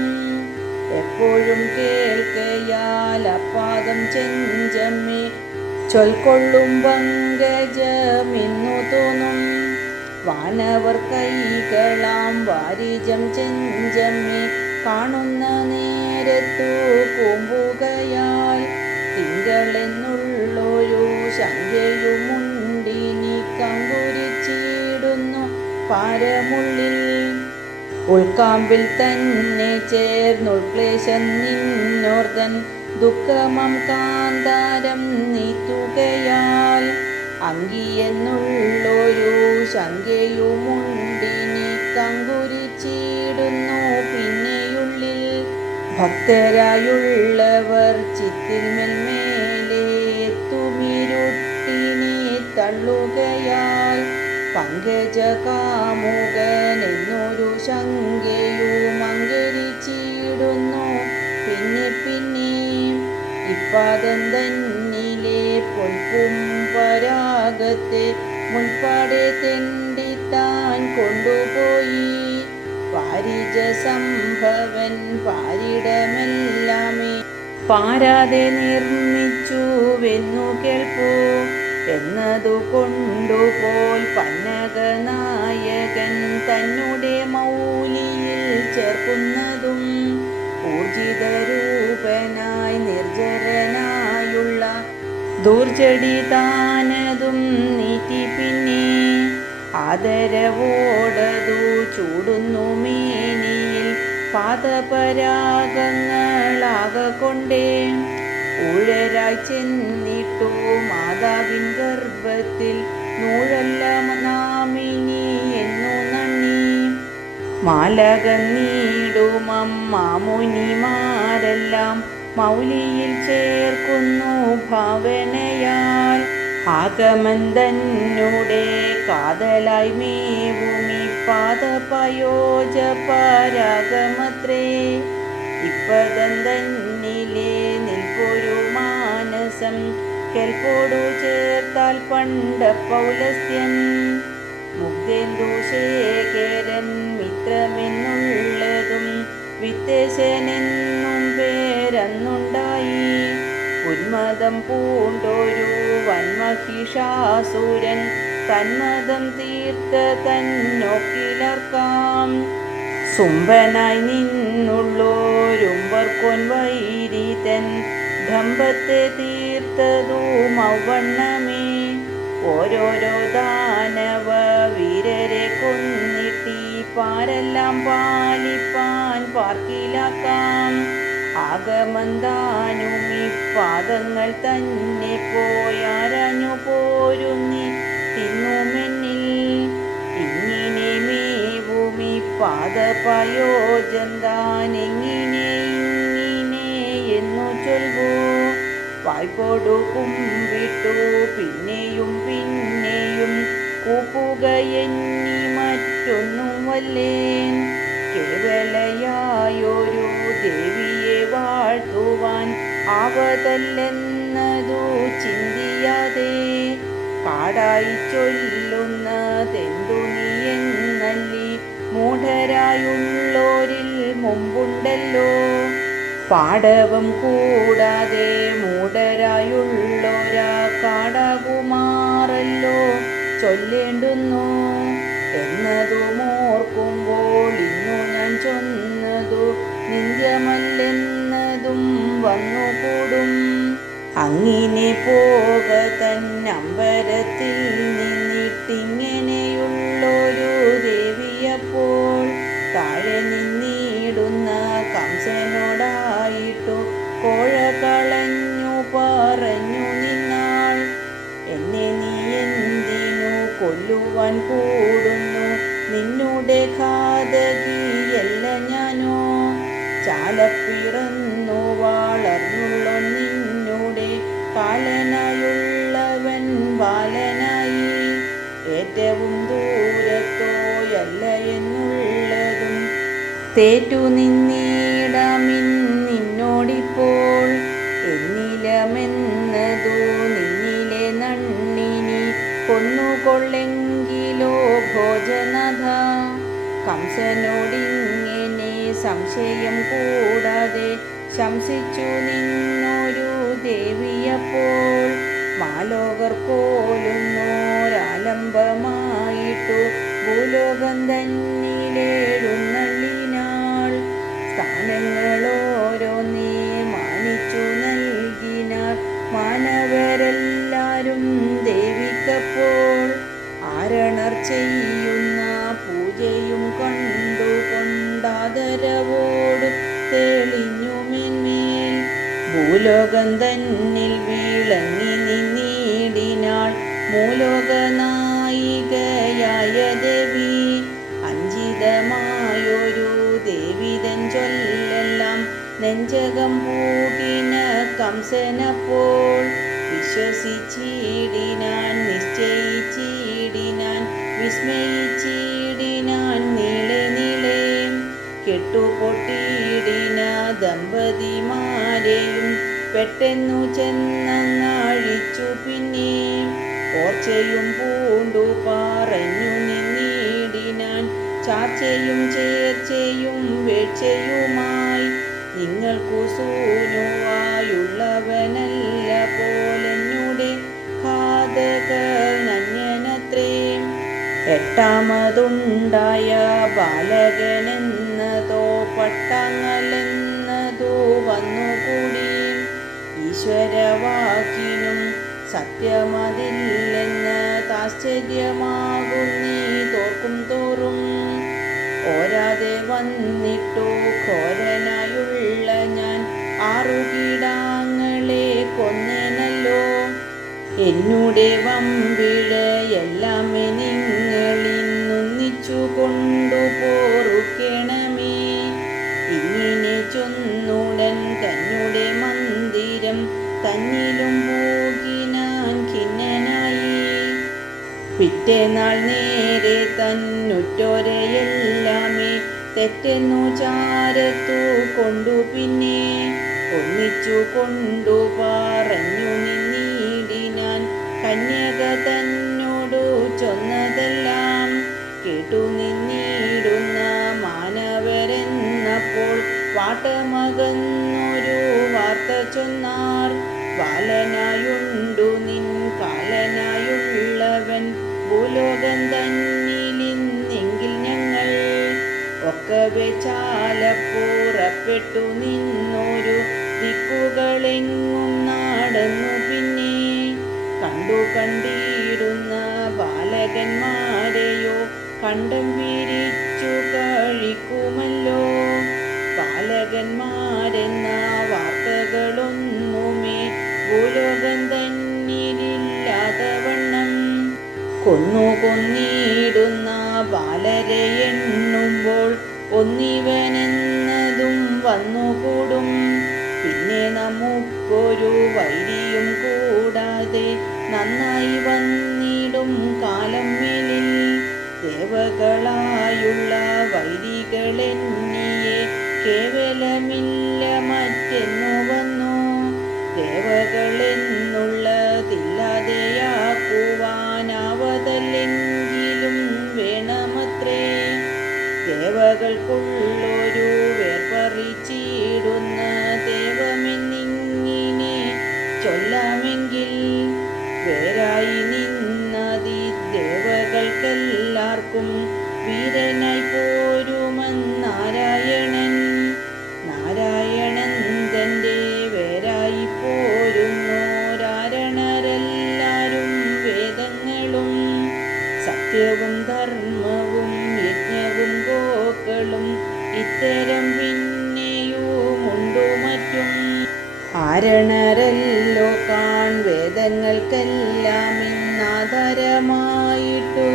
എപ്പോഴും കേൾക്കയാൽ അപ്പാദം ചെഞ്ചമ്മേ ചൊൽക്കൊള്ളും പങ്കജമെന്നു തോന്നും വാനവർ കൈകളാം വാരിജം ചെഞ്ചമ്മേ കാണുന്ന നേരത്തു കൂമ്പുകയാൽ തിങ്കളെന്നുള്ളൊരു ശങ്കയുമുണ്ടിനി കങ്കുരിച്ചിടുന്നു പാരമുള്ളിൽ ഉൾക്കാമ്പിൽ തന്നെ ചേർന്നുൾക്ലേശം നിന്നോർത്തൻ ദുഃഖമം കാന്താരം നീത്തുകയാൽ അങ്കിയെന്നുള്ളൊരു ശങ്കയുമുണ്ടിനി കങ്കുരിച്ചിടുന്നു പിന്നെയുള്ളിൽ ഭക്തരായുള്ളവർ ചിത്തിൽ മേൽമേലെ എത്തുമിരുട്ടിനെ തള്ളുകയാൽ പങ്കജകാമുകൻ എന്നൊരു ശങ്കയും അങ്കരിച്ചിടുന്നു പിന്നെ പിന്നെ ഇപ്പാദം തന്നിലെ പൊൽപ്പും പരാഗത്തെ മുൻപാടെ തെണ്ടിത്താൻ കൊണ്ടുപോയി പാരിജ സംഭവൻ പാരിടമെല്ലാമേ പാരാതെ നിർമ്മിച്ചുവെന്നു കേൾപ്പൂ എന്നതു കൊണ്ടുപോൽ പന്നകനായകൻ തന്നുടെ മൗലിയിൽ ചേർക്കുന്നതും ഊർജിതരൂപനായി നിർജ്ജരനായുള്ള ദൂർജടി താനതും നീട്ടി പിന്നെ ആദരവോടതു ചൂടുന്നു മേനിയിൽ പാദപരാഗങ്ങളാകൊണ്ടേ ഊഴരായി ചെന്നിട്ടു മാതാവിൻ ഗർഭത്തിൽ നൂഴല്ല നാമിനി എന്നു നന്ദി മാലകന്നീടുമമ്മാമുനിമാരെല്ലാം മൗലിയിൽ ചേർക്കുന്നു ഭാവനയാൽ ആഗമന്തന്നുടെ കാതലായി മേവുമി പാദപയോജ പരാഗമത്രേ ഇപ്പദം തന്നിലെ നിൽപ്പൊരു മാനസം കെൽപ്പോടു ചേർത്താൽ പണ്ട പൗലസ്ത്യൻ മുഗ്ധേന്ദുശേഖരൻ മിത്രമെന്നുള്ളതും വിത്തേശനെന്നും പേരന്നുണ്ടായി ഉന്മദം പൂണ്ടൊരു വന്മഹിഷാസുരൻ തന്മദം തീർത്ത തന്നൊക്കിലർക്കാം സുംബനായി നിന്നുള്ളോരുമ്പർക്കൊൻ വൈരീതൻ ഡംബത്തെ തീർത്തതു മൗവണ്ണമേ ഓരോരോ ദാനവ വീരരെ കൊന്നിട്ടി പാരെല്ലാം പാലിപ്പാൻ പാർക്കിലാക്കാം ആഗമന്താനുമി പാദങ്ങൾ തന്നെ പോയാരഞ്ഞു പോരുന്നി തിന്നുമെന്നിൽ ഇങ്ങനെ മേവുമി പാദപയോജന്താനെങ്ങിനെ ഇങ്ങനെ എന്നു ചൊൽവൂ വായ്പോടു കുമ്പിട്ടു പിന്നെയും പിന്നെയും കൂപ്പുകയെന്നി മറ്റൊന്നും വല്ലേൻ കേവലയായൊരു ദേവിയെ വാഴ്ത്തുവാൻ ആവതല്ലെന്നതു ചിന്തിയാതെ കാടായി ചൊല്ലുന്നതെന്തു നീയെന്നല്ലി മൂഢരായുള്ളോരിൽ മുമ്പുണ്ടല്ലോ പാടവം കൂടാതെ മൂഢരായുള്ളോരാ കാടാകുമാറല്ലോ ചൊല്ലേണ്ടുന്നു എന്നതുമോർക്കുമ്പോൾ ഇന്നു ഞാൻ ചൊന്നതു നിന്ദ്യമല്ലെന്നതും വന്നുകൂടും അങ്ങിനെ പോക തന്നമ്പരത്തിൽ നിന്നിട്ടിങ്ങനെയുള്ളൊരു ദേവിയപ്പോൾ താഴെ നിന്നിടുന്ന കംസനോടായിട്ടു കോഴ കളഞ്ഞു പറഞ്ഞു നിന്നാൾ കൊല്ലുവാൻ കൂടുന്നു നിന്നുടെ ഘാതകിയല്ല ഞാനോ. ചാലപ്പിറന്നു വളർന്നുള്ള നിന്നുടെ കാലനായുള്ളവൻ ബാലനായി. ഏറ്റവും ദൂരത്തോയല്ല എന്നുള്ളതും തേറ്റു നിന്നോടിപ്പോൾ. എന്നിലമെന്നതു നിന്നിലെ നണ്ണിനി കൊന്നുകൊള്ളെങ്കിലോ ഭോജനാഥ. കംസനോടിങ്ങനെ സംശയം കൂടാതെ ശംസിച്ചു നിന്നൊരു ദേവിയപ്പോൾ. മാലോകർ കോലുന്നോരാലംബമായിട്ടു ഭൂലോകം തന്നിലെഴുന്നള്ളിനാൾ. സ്ഥാനങ്ങളോരോന്നേ മാനിച്ചു നൽകിനാർ മാനവരെല്ലാരും ദേവിക്കപ്പോൾ. ആരണർ ചെയ്യുന്ന പൂജയും കണ്ടുകൊണ്ടാദരവോടു തെളിഞ്ഞുമെന്മേൽ ഭൂലോകം തന്നിൽ വിളങ്ങി നിന്നിടിനാൾ മൂലോകനായികയായ ദേവി. അഞ്ചിതമായൊരു ദേവിതൻ ചൊല്ലെല്ലാം നെഞ്ചകം പൂകിന കംസനപ്പോൾ. വിശ്വസിച്ചിടിനാൻ നിശ്ചയിച്ചിടിനാൻ വിസ്മയിച്ചിടിനാൻ നീളെ നീളെ. കെട്ടുപൊട്ടിയിടിന ദമ്പതിമാരെയും പെട്ടെന്നു ചെന്നഴിച്ചു പിന്നെ. ഓർച്ചയും പൂണ്ടു പറഞ്ഞു നിന്നിടിനാൻ ചാർച്ചയും ചേർച്ചയും വേഴ്ചയുമായി. നിങ്ങൾക്കു സൂനുവായുള്ളവനല്ല പോലെന്നുടെ ഘാതകനന്യനത്രേ. എട്ടാമതുണ്ടായ ബാലകനെന്നതോ പട്ടാങ്ങലെന്നതോ വന്നുകൂടി. ഈശ്വരവാക്കിനും സത്യമതില്ലെന്ന് താശ്ചര്യമാകുന്നീ തോർക്കും തോറും. ഓരാതെ വന്നിട്ടു ഘോരനായുള്ള ഞാൻ 6 കീടാങ്ങളെ കൊന്നേനല്ലോ. എന്നുടെ വമ്പിഴയെല്ലാം നിങ്ങളിന്നൊന്നിച്ചു കൊണ്ടു പോറുക്കണമേ. ഇങ്ങനെ ചൊന്നുടൻ തന്നുടെ മന്ദിരം തന്നിലും പോകിനാൻ ഖിന്നനായി. പിറ്റേനാൾ നേരെ തന്നുറ്റോരെയെല്ലാമേ തെറ്റെന്നു ചാരത്തു കൊണ്ടു പിന്നെ. ഒന്നിച്ചു കൊണ്ടു പറഞ്ഞു നിന്നിടിനാൻ കന്യക തന്നോടു ചൊന്നതെല്ലാം. കേട്ടു നിന്നിടുന്ന മാനവരെന്നപ്പോൾ വാട്ടമകന്നൊരു വാർത്ത ചൊന്നാർ. ബാലനായുണ്ടു നിൻ കാലനായുള്ളവൻ ഭൂലോകം തന്നിലിന്നെങ്കിൽ ഞങ്ങൾ ഒക്കവെ ചാലപ്പുറപ്പെട്ടു നിന്നൊരു ദിക്കുകളെങ്ങും നടന്നു പിന്നെ. കണ്ടിടുന്ന ബാലകന്മാരെയോ കണ്ടം വിരിച്ചു കഴിക്കുമല്ലോ. ബാലകന്മാരെന്ന വാർത്തകളൊന്നുമേ ഭൂലോകം തന്നിലില്ലാത്തവണ്ണം. കൊന്നിടുന്ന ബാലരെ എണ്ണുമ്പോൾ ഒന്നിവനെന്നതും വന്നുകൂടും. പിന്നെ നമുക്കൊരു വൈരിയും കൂടാതെ നന്നായി വന്നിടും കാലം മേലിൽ. ദേവകളായുള്ള വൈരികളെന്നിയെ കേവലമില്ല മറ്റെന്നു വന്നു. ദേവകളെന്നുള്ളതില്ലാതെയാക്കുവാനാവതല്ലെങ്കിലും വേണമത്രേ. ദേവകൾക്കുള്ളൊരു വേർപറിച്ചിടുന്ന ദേവമെന്നിങ്ങനെ ചൊല്ലാമെങ്കിൽ വേരായി നിന്നതി ദേവകൾക്കെല്ലാവർക്കും വീരനായി പോരുമെന്നാരായണൻ. നാരായണൻ തൻ്റെ വേരായി പോരുന്നോരാരണരെല്ലാരും വേദങ്ങളും സത്യവും ധർമ്മവും യജ്ഞവും ഗോക്കളും ഇത്തരം പിന്നെയുമുണ്ടു മറ്റും. ആരണരല്ലോ കാൺ വേദങ്ങൾക്കെല്ലാം ഇന്നാധാരമായിട്ടു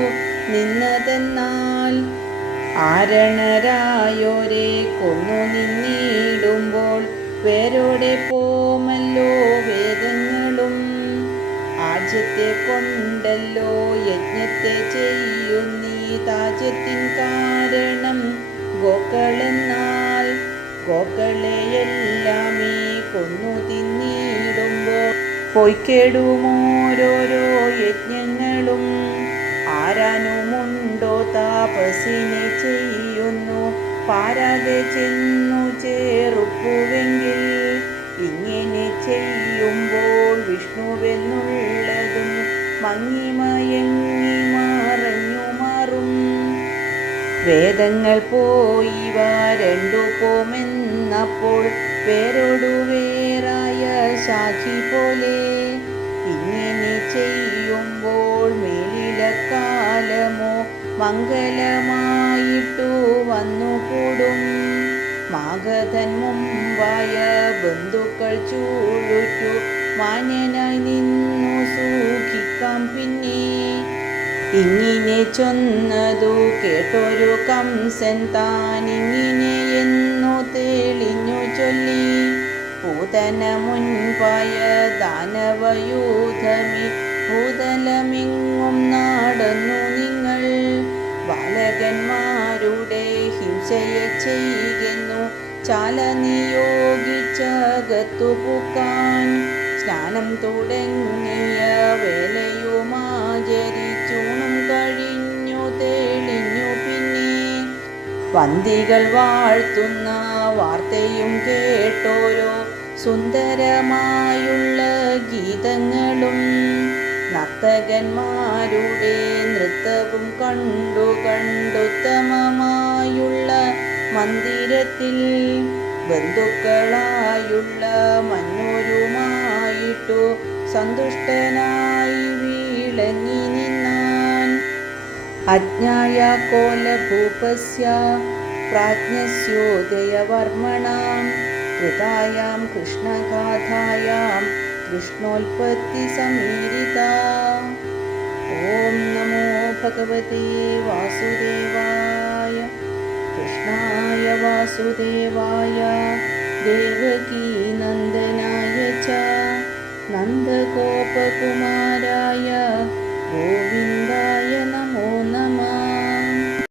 ആരണരായോരെ കൊന്നു നിന്നിടുമ്പോൾ പേരോടെ പോമല്ലോ വേദങ്ങളും. ആജ്യത്തെ കൊണ്ടല്ലോ യജ്ഞത്തെ ചെയ്യുന്നീ താജ്യത്തിൻ കാരണം ഗോക്കളെന്നാൽ. ഗോക്കളെയെല്ലാമേ കൊന്നു തിന്നിടുമ്പോൾ പൊയ്ക്കെടുമോരോരോ യജ്ഞങ്ങളും. ആരാനുമുണ്ടോ താപസിനെ ചെയ്യുന്നു പാരാതെ ചെന്നു ചേറുപ്പുവെങ്കിൽ. ഇങ്ങനെ ചെയ്യുമ്പോൾ വിഷ്ണുവെന്നുള്ളതും മങ്ങിമയങ്ങി മറഞ്ഞു മാറും. വേദങ്ങൾ പോയിവ രണ്ടു പോമെന്നപ്പോൾ പേരോടു വേറായ ശാഖി പോലെ. ഇങ്ങനെ ചെയ്യുമ്പോൾ മേലിലക്കാലമോ മംഗലമായിട്ടു വന്നുകൂടും. മാഗധൻ മുമ്പായ ബന്ധുക്കൾ ചൂഴുറ്റു മാന്യനായി നിന്നു സൂഖിക്കാം പിന്നെ. ഇങ്ങനെ ചൊന്നതു കേട്ടൊരു കംസൻ താനിങ്ങനെ എന്നു തെളിഞ്ഞു ചൊല്ലി. പൂതന മുൻപായ ദാനവയൂഥമി ഭൂതലമെങ്ങും നടന്നു നിങ്ങൾ. ബാലകന്മാരുടെ ഹിംസയെ ചെയ്യുന്നു ചാല നിയോഗിച്ചകത്തു പൂക്കാൻ. സ്നാനം തുടങ്ങിയ വേലയുമാചരിച്ചൂണും കഴിഞ്ഞു തെളിഞ്ഞു പിന്നെ. വന്തികൾ വാഴ്ത്തുന്ന വാർത്തയും കേട്ടോരോ സുന്ദരമായുള്ള ഗീതങ്ങളും. നർത്തകന്മാരുടെ നൃത്തവും കണ്ടു കണ്ടുത്തമമായുള്ള മന്ദിരത്തിൽ ബന്ധുക്കളായുള്ള മന്നൂരുമായിട്ടു സന്തുഷ്ടനായി വീളങ്ങി നിന്നാൻ. അജ്ഞായ കോലഭൂപസ്യ പ്രാജ്ഞസ്യോദയവർമ്മണാം കൃതായാം കൃഷ്ണഗാഥായാം കൃഷ്ണോൽപത്തി സമീരിതാ. ഓം നമോ ഭഗവതേ വാസുദേവായ. കൃഷ്ണായ വാസുദേവായ ദേവകീ നന്ദനായ ച നന്ദഗോപകുമാരായ ഗോവിന്ദായ